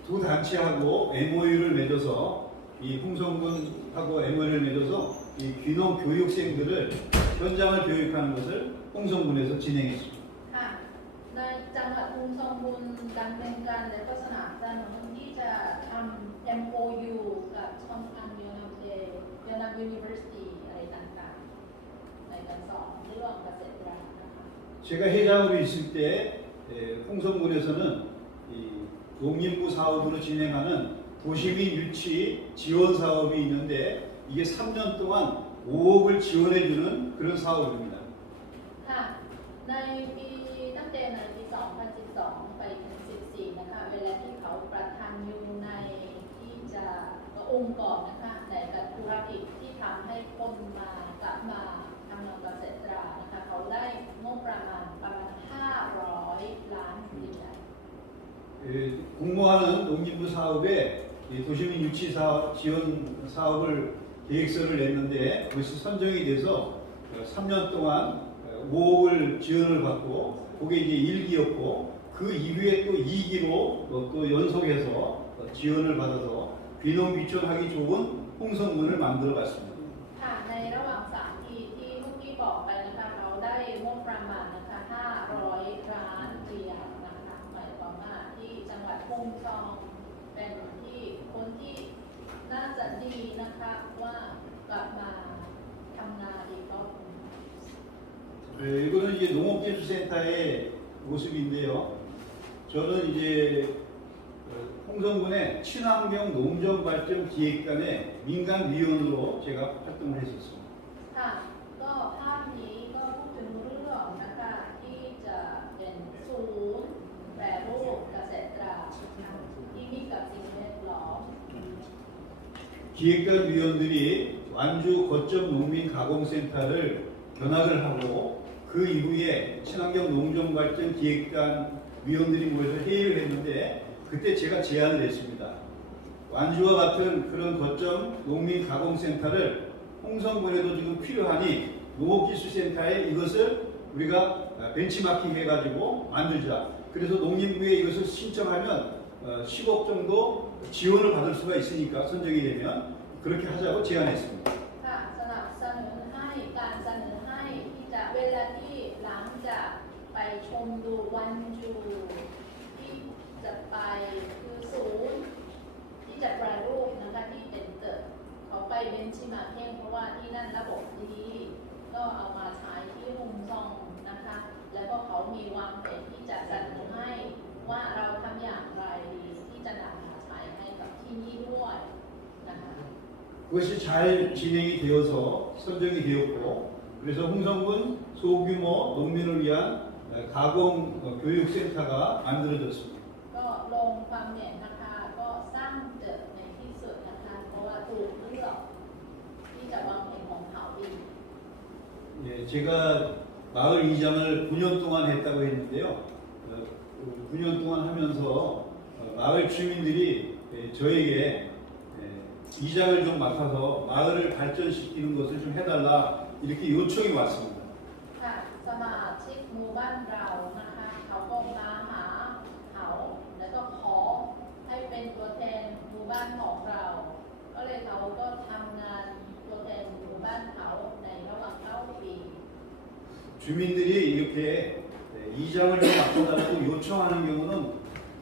두 단체하고 MOU를 맺어서 이 홍성군하고 MOU를 맺어서 이 귀농 교육생들을 현장을 교육하는 것을 홍성군에서 진행했습니다. ค่ะในจังหวัดอุมซองบุญดำเนินการและก็สนับสนุนที่จะทำ MOU กับชอนอันยอนามยอนาม University อะไรต่างๆในการสอนเรื่องเกษตรนะคะ 제가 회장으로 있을 때 홍성군에서는 이 농림부 사업으로 진행하는 도시민 유치 지원 사업이 있는데 이게 3년 동안 5억을 지원해주는 그런 사업입니다. ค่ะในปีตั้งแต่ในปี 2012 ไปถึง 14 นะคะเวลาที่เขาประทานอยู่ในที่จะองค์กรนะคะในการธุรกิจที่ทำให้คนมากลับมาทำงานเกษตรนะคะเขาได้งบประมาณ500 ล้านเหรียญ 공모하는 농림부 사업에 이 도시민 유치 사업, 지원 사업을 계획서를 냈는데 그것이 선정이 돼서 3년 동안 5억을 지원을 받고 그게 이제 1기였고 그 이후에 또 2기로 또 연속해서 지원을 받아서 귀농 귀촌하기 좋은 홍성군을 만들어 봤습니다. ค่ะในระหว่าง3ปีที่เมื่อกี้บอกไปนะคะเราได้งบประมาณนะคะ500 ล้านเหรียญนะคะหมายความว่าที่จังหวัดฮงซองเป็นที่คนที่น่าจะดีนะคะว่ากลับมาทำงานอีกรอบหนึ่ง 이거는 이제 농업기술센터의 모습인데요. 저는 이제 홍성군의 친환경 농정발전 기획단의 민간위원으로 제가 활동을 했었습니다. ค่ะก็ภาพนี้ก็พูดถึงเรื่องนะคะที่จะเป็นศูนย์แปรรูปเกษตรที่มีกับสิ่งแวดล้อม 기획단 위원들이 완주 거점 농민 가공센터를 견학을 하고 그 이후에 친환경 농정발전 기획단 위원들이 모여서 회의를 했는데 그때 제가 제안을 했습니다. 완주와 같은 그런 거점 농민 가공센터를 홍성군에도 지금 필요하니 농업기술센터에 이것을 우리가 벤치마킹 해가지고 만들자. 그래서 농림부에 이것을 신청하면 10억 정도 지원을 받을 수가 있으니까 선정이 되면 그렇게 하자고 제안했습니다. ค่ะสนับสนุนให้การเสนอให้ที่จะเวลาที่หลังจากไปชมดูวันจูที่จะไปคือศูนย์ที่จะแปรรูปนะคะที่เป็นเกิดเขาไปเบนชิมาเพ่งเพราะว่าที่นั่นระบบดีก็เอามาใช้ที่ฮุมซองนะคะแล้วก็เขามีวางแผนที่จะเสนอให้ว่าเราทำอย่างไรดีที่จะนำมาใช้ให้กับที่นี่ด้วยนะคะ 그것이 잘 진행이 되어서 선정이 되었고 그래서 홍성군 소규모 농민을 위한 가공 교육센터가 만들어졌습니다. ก็ลงความเห็นนะคะก็สร้างเกิดในที่สุดนะคะเพราะว่าถูกเลือกที่จะวางแผนของเขาดี 예, 제가 마을 이장을 9년 동안 했다고 했는데요. 9년 동안 하면서 마을 주민들이 저에게 이장을 좀 맡아서 마을을 발전시키는 것을 좀 해달라 이렇게 요청이 왔습니다. ค่ะสมาชิกหมู่บ้านเรานะคะเขาก็มาหาเขาแล้วก็ขอให้เป็นตัวแทนหมู่บ้านของเรา ก็เลยเขาก็ทำงานตัวแทนหมู่บ้านเขาในระหว่าง9 ปี 주민들이 이렇게 이장을 좀 맡아달라고 요청하는 경우는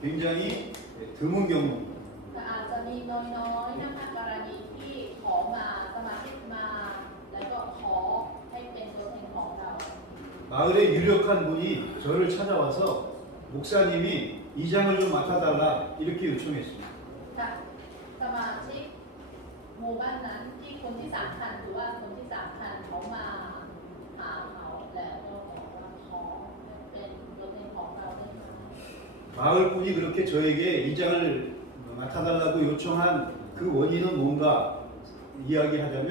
굉장히 드문 경우입니다. แต่อาจจะมีน้อยๆนะคะกรณีที่ขอมาสมาชิกมา แล้วก็ขอให้เป็นตัวแทนของเรา 마을의 유력한 분이 저를 찾아와서 목사님이 이장을 좀 맡아달라 이렇게 요청했습니다. ค่ะสมาชิกหมู่บ้านนั้นที่คนที่สำคัญหรือว่าคนที่สำคัญเขามาหาเขาแล้วก็บอกว่าขอเป็นตัวแทนของเราได้ไหม 마을 분이 그렇게 저에게 이장을 맡아달라고 요청한 그 원인은 뭔가 이야기하자면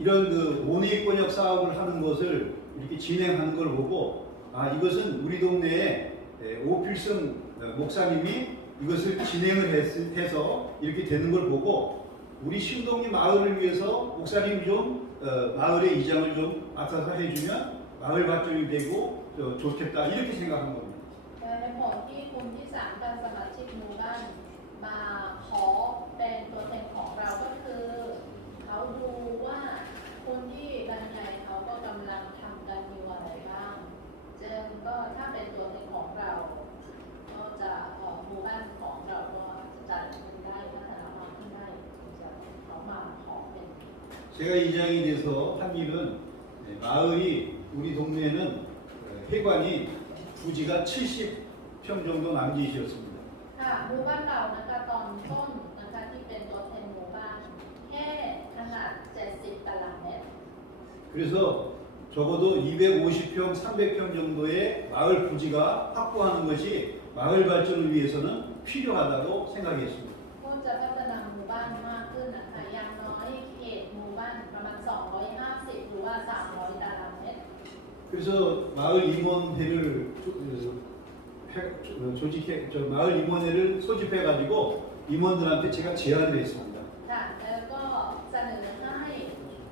이런 그 원의권역 싸움을 하는 것을 이렇게 진행하는 걸 보고 아 이것은 우리 동네에 오필승 목사님이 이것을 진행을 해서 이렇게 되는 걸 보고 우리 신동리 마을을 위해서 목사님 좀 마을의 이장을 좀 맡아서 해주면 마을 발전이 되고 좋겠다 이렇게 생각한 겁니다. แต่ในผลที่คุณที่สามกันสมาชิกหมู่บ้านมาขอเป็นตัวแทนของเราก็คือเขาดูว่าคนที่บรรยายเขาก็กำลังทำกันอยู่อะไรบ้างจึงก็ถ้าเป็นตัวแทนของเรา ก็จะหมู่บ้านของเราก็จะจัดขึ้นได้พัฒนามาขึ้นได้จะเขามาขอเป็น 제가 이장이 돼서 한 일은 마을이 우리 동네에는 회관이 부지가 70평 정도 남짓이었습니다. ค่ะหมู่บ้านเรานะคะตอนต้นนะคะที่เป็นตัวแทนหมู่บ้านแค่ขนาด70 ตารางเมตร 그래서 적어도 250평, 300평 정도의 마을 부지가 확보하는 것이 마을 발전을 위해서는 필요하다고 생각했습니다. ก็จะพัฒนาหมู่บ้านมากขึ้นนะคะอย่างน้อยเขตหมู่บ้านประมาณ250 หรือว่า 300 ตารางเมตร 그래서 마을 임원회를 마을 임원회를 소집해 가지고 임원들한테 제가 제안을 했습니다. ค่ะแล้วก็เสนอให้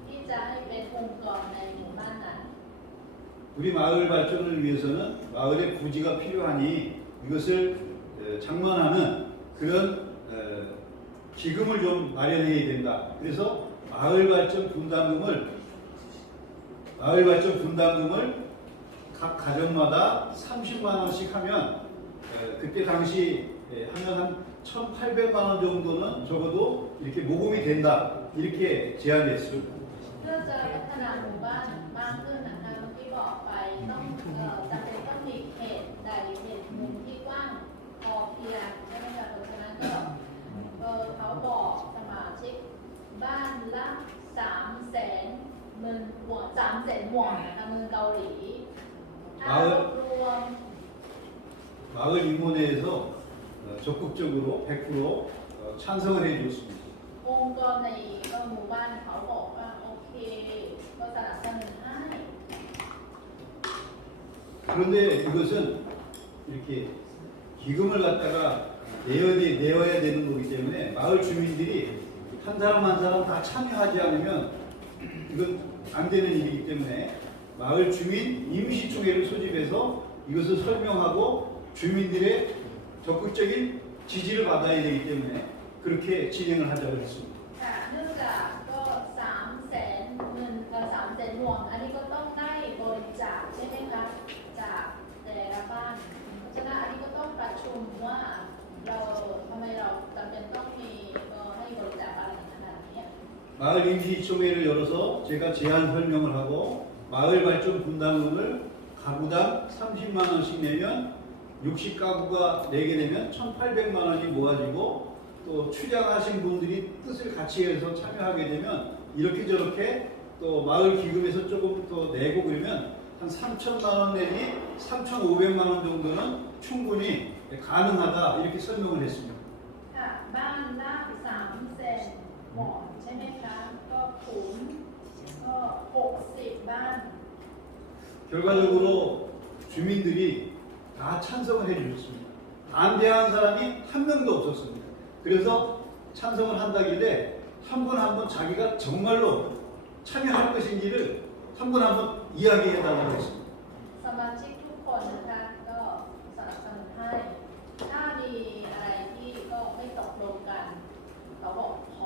ที่จะให้เป็นองค์กรในหมู่บ้านนั้น 우리 마을 발전을 위해서는 마을에 부지가 필요하니 이것을 장만하는 그런 기금을 좀 마련해야 된다. 그래서 마을 발전 분담금을 각 가정마다 30만 원씩 하면 그때 당시 하면 한 1,800만 원 정도는 적어도 이렇게 모금이 된다. 이렇게 제안했습니다. เพื่อจะพัฒนาหมู่บ้านมากขึ้นนะคะเมื่อกี้บอกไปต้องจำเป็นต้องมีเขตใดเขตมุมที่กว้างพอเพียงใช่ไหมคะเพราะฉะนั้นก็เขาบอกสมาชิกบ้านละ300,000 300,000 วอนนะคะเงินเกาหลีถ้ารวม 마을 임원회에서 적극적으로 100% 찬성을 해주었습니다. องค์กรในหมู่บ้านเขาบอกว่าโอเคก็สนับสนุนให้ 그런데 이것은 이렇게 기금을 갖다가 내어야 되는 거기 때문에 마을 주민들이 한 사람 한 사람 다 참여하지 않으면 이건 안 되는 일이기 때문에 마을 주민 임시총회를 소집해서 이것을 설명하고 주민들의 적극적인 지지를 받아야 되기 때문에 그렇게 진행을 하자고 했습니다. ค่ะเนื่องจากก็300,000 เงิน300,000 วอนอันนี้ก็ต้องได้บริจาคใช่ไหมคะจากแต่ละบ้านเพราะฉะนั้นอันนี้ก็ต้องประชุมว่าเราทำไมเราจำเป็นต้องมีให้บริจาคอะไรขนาดนี้ 마을 임시총회를 열어서 제가 제안 설명을 하고 마을 발전 분담금을 가구당 30만 원씩 내면 60가구가 내게 되면 1,800만 원이 모아지고 또 출장하신 분들이 뜻을 같이 해서 참여하게 되면 이렇게 저렇게 또 마을 기금에서 조금 더 내고 그러면 한 3,000만 원 내지 3,500만 원 정도는 충분히 가능하다 이렇게 설명을 했습니다. ค่ะบ้านละ300,000 วอนใช่ไหมคะก็คูณก็60 บ้าน 결과적으로 주민들이 다 찬성을 해주셨습니다. 반대한 사람이 한 명도 없었습니다. 그래서 찬성을 한다길래 한 분 한 분 자기가 정말로 참여할 것인지를 한 분 한 분 이야기해 달라고 했습니다. สมาชิกทุกคนนะคะก็สนับสนุนให้ถ้ามีอะไรที่ก็ไม่ตกลงกันเขาบอกขอ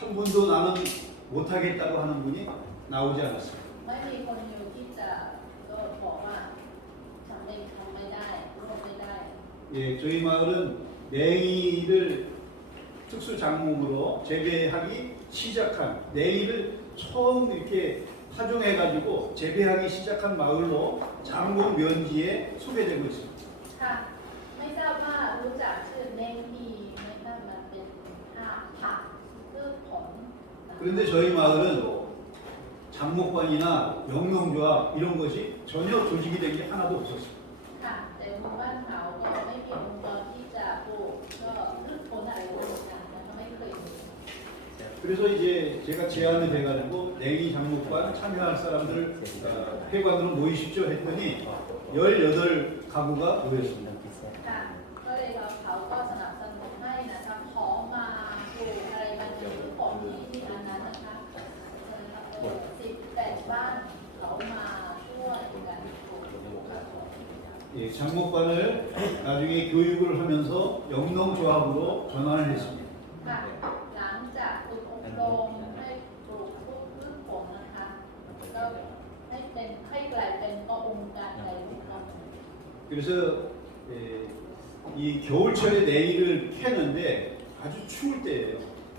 한 분도 나는 못하겠다고 하는 분이 나오지 않았습니다. ไม่มีคนเดียวที่จะก็บอกว่าฉันเองทำไม่ได้ร่วมไม่ได้ 예, 저희 마을은 냉이를 특수 작물로 재배하기 시작한 냉이를 처음 이렇게 파종해가지고 재배하기 시작한 마을로 장군 면지에 소개되고 있습니다. ค่ะไม่ทราบว่ารู้จักชื่อเนงดีไหมคะมันเป็นผักพืชผลนะคะ 그런데 저희 마을은 장목관이나 영농조합 이런 것이 전혀 조직이 된 게 하나도 없었습니다. ค่ะแต่หมู่บ้านเขาก็ไม่มีองค์กรที่จะปลูกก็พืชผลอะไรต่างๆนะคะไม่เคยมี 그래서 이제 제가 제안이 돼가지고 냉이 장목관 참여할 사람들을 회관으로 모이십시오 했더니 18가구가 모였습니다. ค่ะก็เลยเขาก็สนับสนุนให้นะคะขอมาปลูกอะไรบางอย่างที่ของที่อันนั้นนะคะ18 บ้านเขามาช่วยกันปลูก 예, 장목관을 나중에 교육을 하면서 영농조합으로 전환을 했습니다. ค่ะหลังจากฝึกอบรมให้ปลูกพืชผลนะคะก็ให้กลายเป็นองค์การใดองค์การหนึ่ง 그래서 이 겨울철에 냉이를 캐는데 아주 추울 때예요.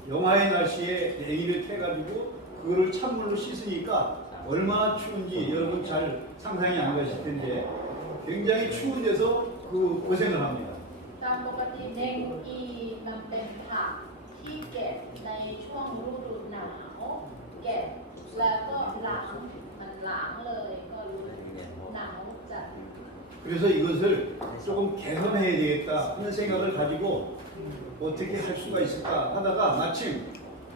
영하의 날씨에 냉이를 캐가지고 그거를 찬물로 씻으니까 얼마나 추운지 여러분 잘 상상이 안 가실 텐데 굉장히 추운 데서 그 고생을 합니다. ตามปกติเนงอีมันเป็นผักที่เก็บในช่วงฤดูหนาวเก็บแล้วก็ล้างมันล้างเลยก็รู้หนาวจัด 그래서 이것을 조금 개선해야 되겠다 하는 생각을 가지고 어떻게 할 수가 있을까 하다가 마침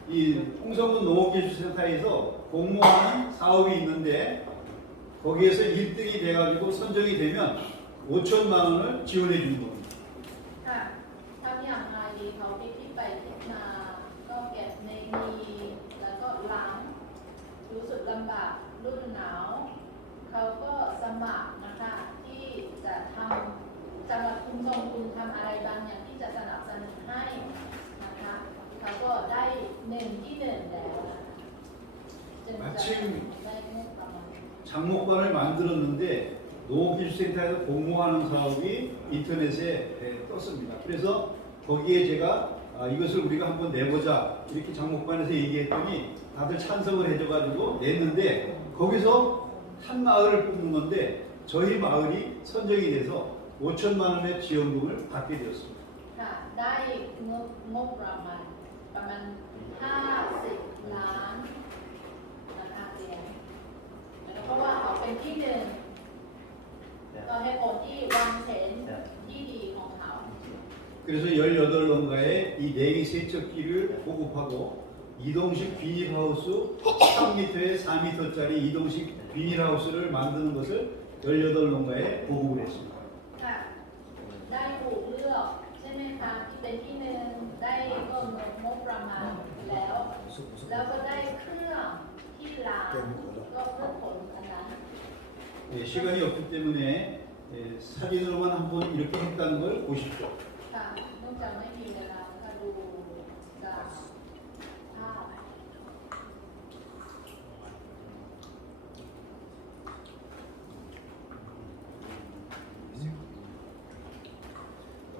이 홍성군 농업기술센터에서 공모하는 사업이 있는데 거기에서 1등이 돼가지고 선정이 되면 5천만 원을 지원해 주는 겁니다. ค่ะทำอย่างไรดีเขาคิดไปคิดมาก็เก็บในมีแล้วก็ล้างรู้สึกลำบากฤดูหนาวเขาก็สมัครนะคะที่จะทำจะมาคุมทรงคุณทำอะไรบางอย่างที่จะสนับสนุนให้นะคะเขาก็ได้1 ที่ 1แล้วนะคะจึงจะได้งบประมาณ 장목관을 만들었는데 농업기술센터에서 공모하는 사업이 인터넷에 떴습니다. 그래서 거기에 제가 이것을 우리가 한번 내보자 이렇게 장목관에서 얘기했더니 다들 찬성을 해줘가지고 냈는데 거기서 한 마을을 뽑는 건데 저희 마을이 선정이 돼서 5천만 원의 지원금을 받게 되었습니다. ค่ะได้งบประมาณ50 ล้านนะคะเหรียญเพราะว่าเขาเป็นที่ 1ก็ให้ผลที่วางแผนที่ดีของเขา 그래서 18농가에 이 냉이 세척기를 보급하고 이동식 비닐하우스 3m에 4m짜리 이동식 비닐하우스를 만드는 것을 18농가에 보급을 했습니다. ค่ะได้ถูกเลือกใช่ไหมคะที่เป็นที่ 1ได้ก็งบประมาณแล้วก็ได้เครื่องที่ล้างก็เพื่อผลอันนั้น 예, 시간이 없기 때문에 사진으로만 한번 이렇게 했다는 걸 보십시오. ค่ะเนื่องจากไม่มีเวลาก็ดูจากภาพ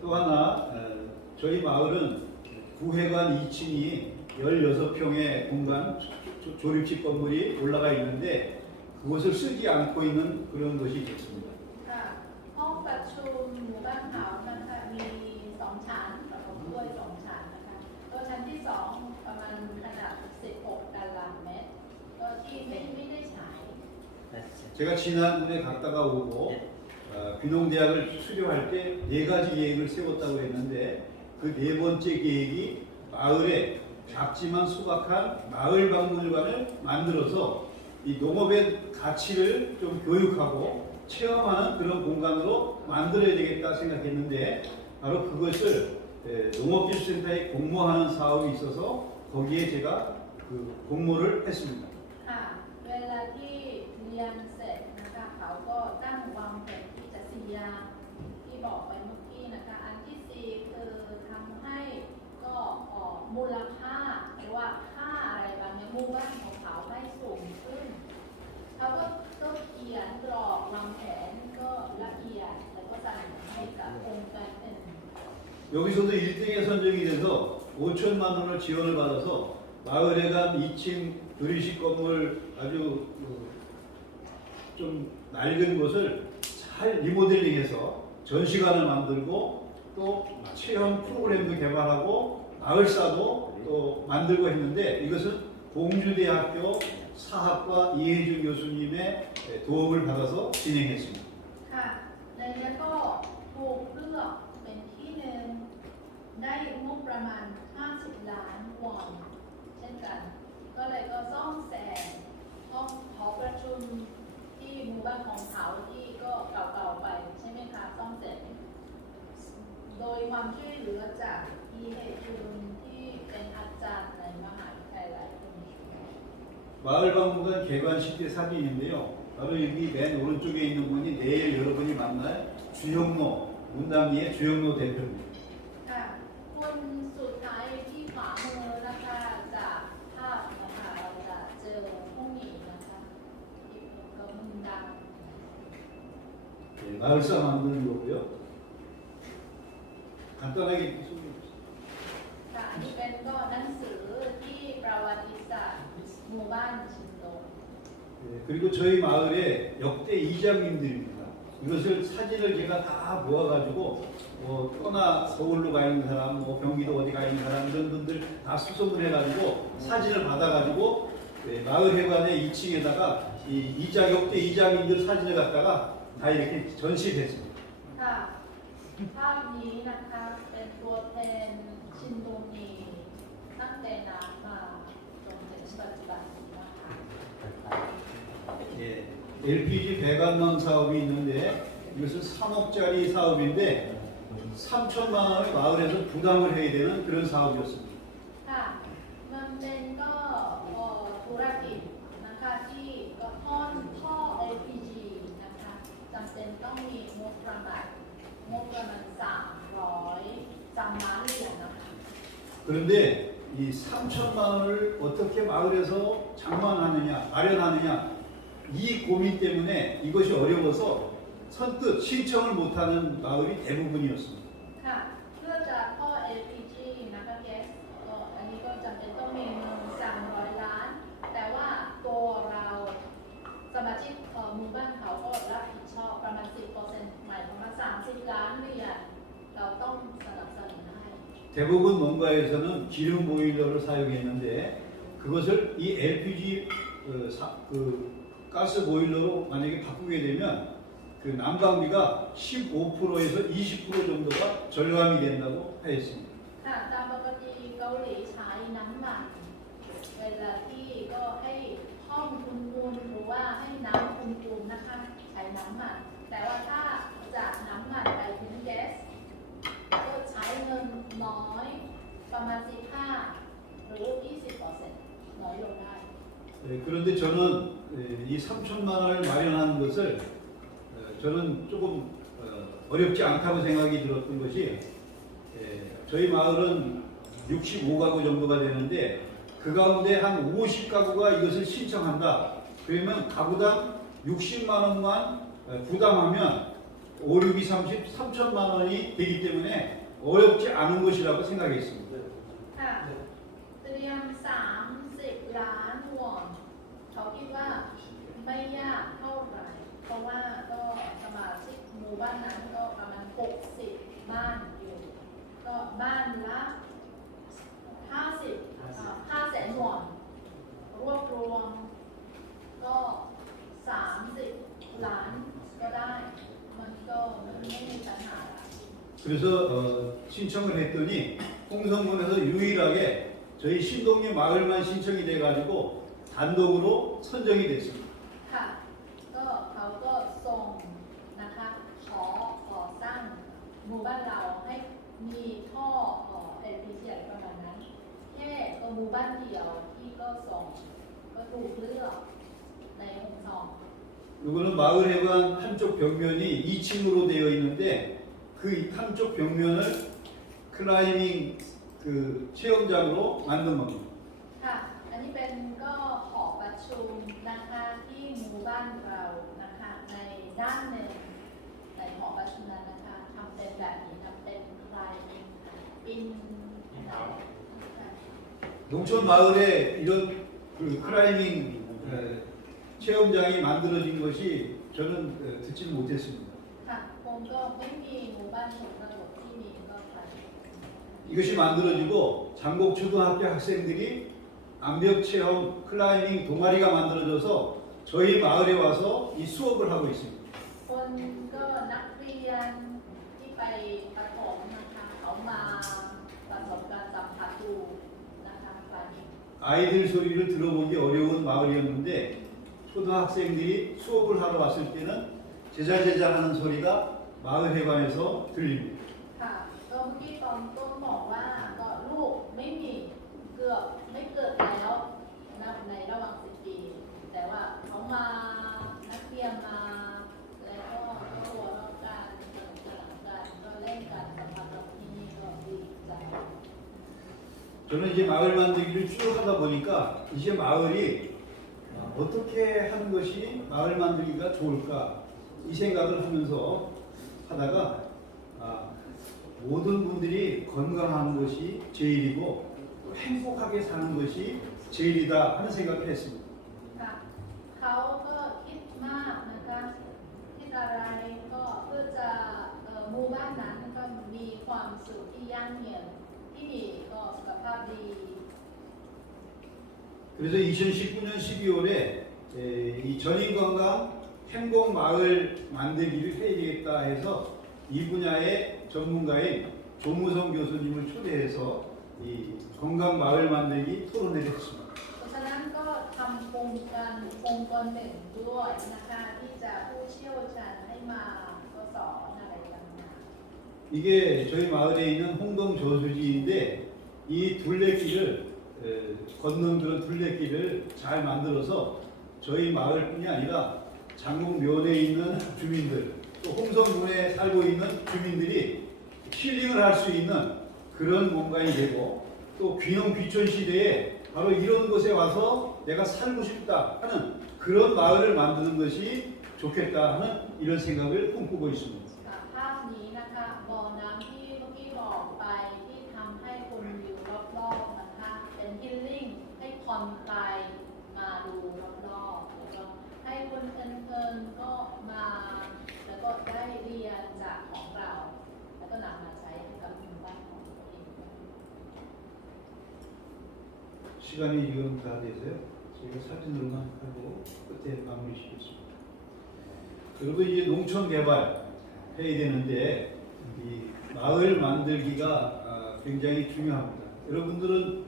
또 하나 저희 마을은 구회관 2층이 16평의 공간 조립식 건물이 올라가 있는데 그것을 쓰지 않고 있는 그런 것이 있습니다. ค่ะห้องประชุมหมู่บ้านเขานะคะมี2 ชั้นประกอบด้วย2 ชั้นนะคะก็ชั้นที่ 2ประมาณขนาด16 ตารางเมตรก็ที่ไม่ได้ใช้ 제가 지난번에 갔다가 오고 귀농대학을 수료할 때 4가지 계획을 세웠다고 했는데 그 4번째 계획이 마을에 작지만 소박한 마을 박물관을 만들어서 이 농업의 가치를 좀 교육하고 체험하는 그런 공간으로 만들어야 되겠다 생각했는데 바로 그것을 농업기술센터에 공모하는 사업이 있어서 거기에 제가 그 공모를 했습니다. ค่ะเวลาที่เรียนเสร็จนะคะเขาก็ตั้งวางแผนที่จะ4 อย่างที่บอกไปเมื่อกี้นะคะอันที่ 4คือทำให้ก็ มูลค่าหรือว่าค่าอะไรบางอย่างหมู่บ้านของเขาได้สูงขึ้นเขาก็เขียนกรอบวางแผนก็ละเอียดแล้วก็สั่งให้กับองค์การอื่น 여기서도 1등에 선정이 돼서 5천만 원을 지원을 받아서 마을회관 2층 조리식 건물 아주 좀 낡은 곳을 잘 리모델링해서 전시관을 만들고 또 체험 프로그램도 개발하고 마을사도 또 만들고 했는데 이것은 공주대학교 사학과 이혜준 교수님의 도움을 받아서 진행했습니다. ค่ะในนี้ก็ถูกเลือกเป็นที่หนึ่งได้งบประมาณ 50 ล้านวอนเช่นกัน ก็เลยก็ซ่อมแซมห้องหอประชุมที่หมู่บ้านของเขาที่ก็เก่าๆไปใช่ไหมคะซ่อมแซมโดยความช่วยเหลือจากอีเฮจุนที่เป็นอาจารย์ในมหาวิทยาลัยคนนี้ 마을박물관 개관식 때 사진인데요. 바로 여기 맨 오른쪽에 있는 분이 내일 여러분이 만날 주영로, 문당리의 주영로 대표입니다. ค่ะคนสุดท้ายที่ขวามือนะคะจากภาพนะคะเราจะเจอห้องนี้นะคะที่ก็มุมดัง 네, 마을사 만드는 거고요. 간단하게 소개해 주세요. ค่ะอันนี้เป็นก็หนังสือที่ประวัติศาสตร์หมู่บ้านชินโต 네, 그리고 저희 마을의 역대 이장님들입니다. 이것을 사진을 제가 다 모아가지고 떠나 서울로 가 있는 사람, 경기도 어디 가 있는 사람 이런 분들 다 수송을 해가지고 사진을 받아가지고 네, 마을회관의 2층에다가 역대 이장님들 사진을 갖다가 다 이렇게 전시했습니다. ค่ะภาพนี้นะคะเป็นตัวแทนชินโตนีตั้งแต่นานมาจนถึงปัจจุบันนี้นะคะ 예, LPG 배관망 사업이 있는데 이것은 3억짜리 사업인데 3천만 원을 마을에서 부담을 해야 되는 그런 사업이었습니다. ค่ะมันเป็นก็ธุรกิจนะคะที่ก็ท่อ LPG นะคะจำเป็นต้องมีงบประมาณ300 ล้านเหรียญนะคะ 그런데 이 3천만 원을 어떻게 마을에서 장만하느냐, 마련하느냐 이 고민 때문에 이것이 어려워서 선뜻 신청을 못하는 마을이 대부분이었습니다. ค่ะเพื่อจะท่อ LPG นะคะแก๊สอันนี้ก็จำเป็นต้องมีเงิน300 ล้าน แต่ว่าตัวเราสมาชิกหมู่บ้านเขาก็รับผิดชอบประมาณ 10% หมายความว่า30 ล้านเหรียญเราต้องสนับสนุนให้ 대부분 농가에서는 기름 보일러를 사용했는데 그것을 이 LPG 가스 보일러로 만약에 바꾸게 되면 그 난방비가 15%에서 20% 정도가 절감이 된다고 하였습니다. ค่ะตามปกติเกาหลีใช้น้ำมันเวลาที่ก็ให้ห้องอุ่นๆหรือว่าให้น้ำอุ่นๆนะคะใช้น้ำมันแต่ว่าถ้าจากน้ำมันไปถึงแก๊สก็ใช้เงินน้อยประมาณ15หรือ 20% น้อยลงได้ 그런데 저는 이 3천만 원을 마련하는 것을 저는 조금 어렵지 않다고 생각이 들었던 것이 저희 마을은 65가구 정도가 되는데 그 가운데 한 50가구가 이것을 신청한다. 그러면 가구당 60만 원만 부담하면 5, 6, 2, 30, 3천만 원이 되기 때문에 어렵지 않은 것이라고 생각했습니다. ค่ะเตรียม30 ล้านวอนเขาคิดว่าไม่ยากเท่าไหร่เพราะว่าก็สมาชิกหมู่บ้านนั้นก็ประมาณ60 บ้านอยู่ก็บ้านละ500,000 วอนรวบรวมก็30 ล้านก็ได้มันไม่มีปัญหา 그래서 신청을 했더니 홍성군에서 유일하게 저희 신동리 마을만 신청이 돼가지고 단독으로 선정이 됐습니다. ค่ะก็เขาก็ส่งนะคะขอสร้างหมู่บ้านเราให้มีท่อLPG ประมาณนั้นแค่หมู่บ้านเดียวที่ก็ส่งก็ถูกเลือกในองค์สอง 이거는 마을회관 한쪽 벽면이 2층으로 되어 있는데 그 한쪽 벽면을 클라이밍 그 체험장으로 만든 겁니다. ค่ะ อันนี้เป็นก็หอประชุมนะคะที่หมู่บ้านเรานะคะในด้านหนึ่งในหอประชุมนั้นนะคะทำเป็นแบบนี้ทำเป็นคลายอิน 농촌 마을에 이런 그 클라이밍 체험장이 만들어진 것이 저는 듣지는 못했습니다. ค่ะผมก็ไม่มีหมู่บ้านชนบทที่มีก็คลาย 이것이 만들어지고 장곡초등학교 학생들이 암벽 체험 클라이밍 동아리가 만들어져서 저희 마을에 와서 이 수업을 하고 있습니다. คนก็นักเรียนที่ไปประถมนะคะเขามาประสบการณ์สัมผัสดูนะคะคลายอิน 아이들 소리를 들어보기 어려운 마을이었는데 초등학생들이 수업을 하러 왔을 때는 제잘제잘하는 소리가 마을 해관에서 들립니다. ค่ะก็เมื่อกี้ตอนต้นบอกว่าก็ลูกไม่มีเกือบไม่เกิดแล้วนะในระหว่าง10 ปี แต่ว่าเขามานักเรียนมาแล้วก็หัวเราะกันสนุกสนานกันก็เล่นกันสัมผัสกับที่นี่ก็ดีใจ 저는 이제 마을 만들기를 쭉 하다 보니까 이제 마을이 어떻게 하는 것이 마을 만들기가 좋을까 이 생각을 하면서 하다가 모든 분들이 건강한 것이 제일이고 또 행복하게 사는 것이 제일이다 하는 생각을 했습니다. ค่ะเขาก็คิดมากนะคะคิดอะไรก็เพื่อจะหมู่บ้านนั้นก็มีความสุขที่ยั่งยืนที่มีก็สุขภาพดี 그래서 2019년 12월에 이 전인건강 행복 마을 만들기를 해야 되겠다 해서 이 분야의 전문가인 조무성 교수님을 초대해서 이 건강 마을 만들기 토론회를 했습니다. เพราะฉะนั้นก็ทำโครงการองค์กรหนึ่งด้วยนะคะที่จะผู้เชี่ยวชาญให้มาก็สอนอะไรต่าง 이게 저희 마을에 있는 홍동 저수지인데 이 둘레길을 걷는 그런 둘레길을 잘 만들어서 저희 마을뿐이 아니라 장곡면에 있는 주민들 또 홍성군에 살고 있는 주민들이 힐링을 할 수 있는 그런 공간이 되고 또 귀농 귀촌 시대에 바로 이런 곳에 와서 내가 살고 싶다 하는 그런 마을을 만드는 것이 좋겠다 하는 이런 생각을 꿈꾸고 있습니다. ๆค่ะภาพนี้นะคะบ่อน้ำที่เมื่อกี้บอกไปที่ทำให้คนอยู่รอบๆนะคะเป็นฮิลลิ่งให้ผ่อนคลายมาดูรอบๆแล้วก็ให้คนเพลินๆก็มาแล้วก็ได้เรียนจากของเรา แล้วก็นำมาใช้กับหมู่บ้านของตัวเอง 시간이 지금 다 돼서요. 저희가 사진으로만 하고 끝에 마무리 짓겠습니다. 그리고 이제 농촌 개발 해야 되는데 이 마을 만들기가 굉장히 중요합니다. 여러분들은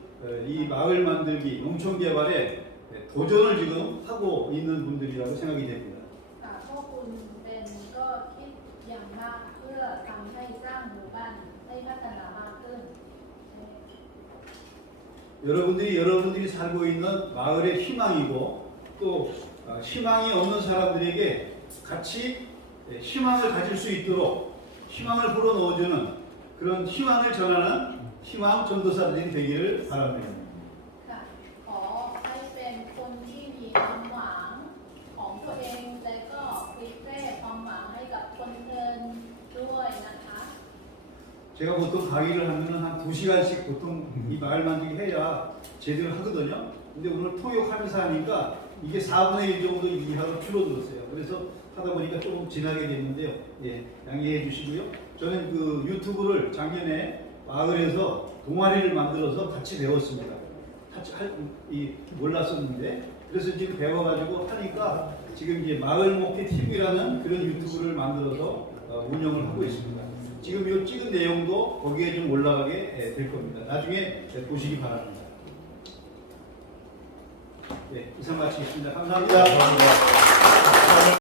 이 마을 만들기, 농촌 개발에 도전을 지금 하고 있는 분들이라고 생각이 됩니다. ค่ะพวกคุณเป็นก็คิดอย่างมากเพื่อทำให้สร้างหมู่บ้านให้พัฒนามากขึ้น 여러분들이 살고 있는 마을의 희망이고 또 희망이 없는 사람들에게 같이 희망을 가질 수 있도록 희망을 불어넣어주는 그런 희망을 전하는 희망 전도사들이 되기를 바랍니다. ค่ะขอให้เป็นคนที่มีความหวังของตัวเองและก็เผยแพร่ความหวังให้กับคนอื่นด้วยนะคะ 제가 보통 강의를 하면은 한 2시간씩 보통 이 마을 만들기 해야 제대로 하거든요. 근데 오늘 통역하면서 하니까 이게 4분의 1 정도 이하로 줄어들었어요. 그래서 하다 보니까 조금 지나게 됐는데요. 예, 양해해 주시고요. 저는 그 유튜브를 작년에 마을에서 동아리를 만들어서 같이 배웠습니다. 같이 몰랐었는데 그래서 지금 배워가지고 하니까 지금 이제 마을 목회 TV라는 그런 유튜브를 만들어서 운영을 하고 있습니다. 지금 이 찍은 내용도 거기에 좀 올라가게 될 겁니다. 나중에 보시기 바랍니다. 네, 이상 마치겠습니다. 감사합니다.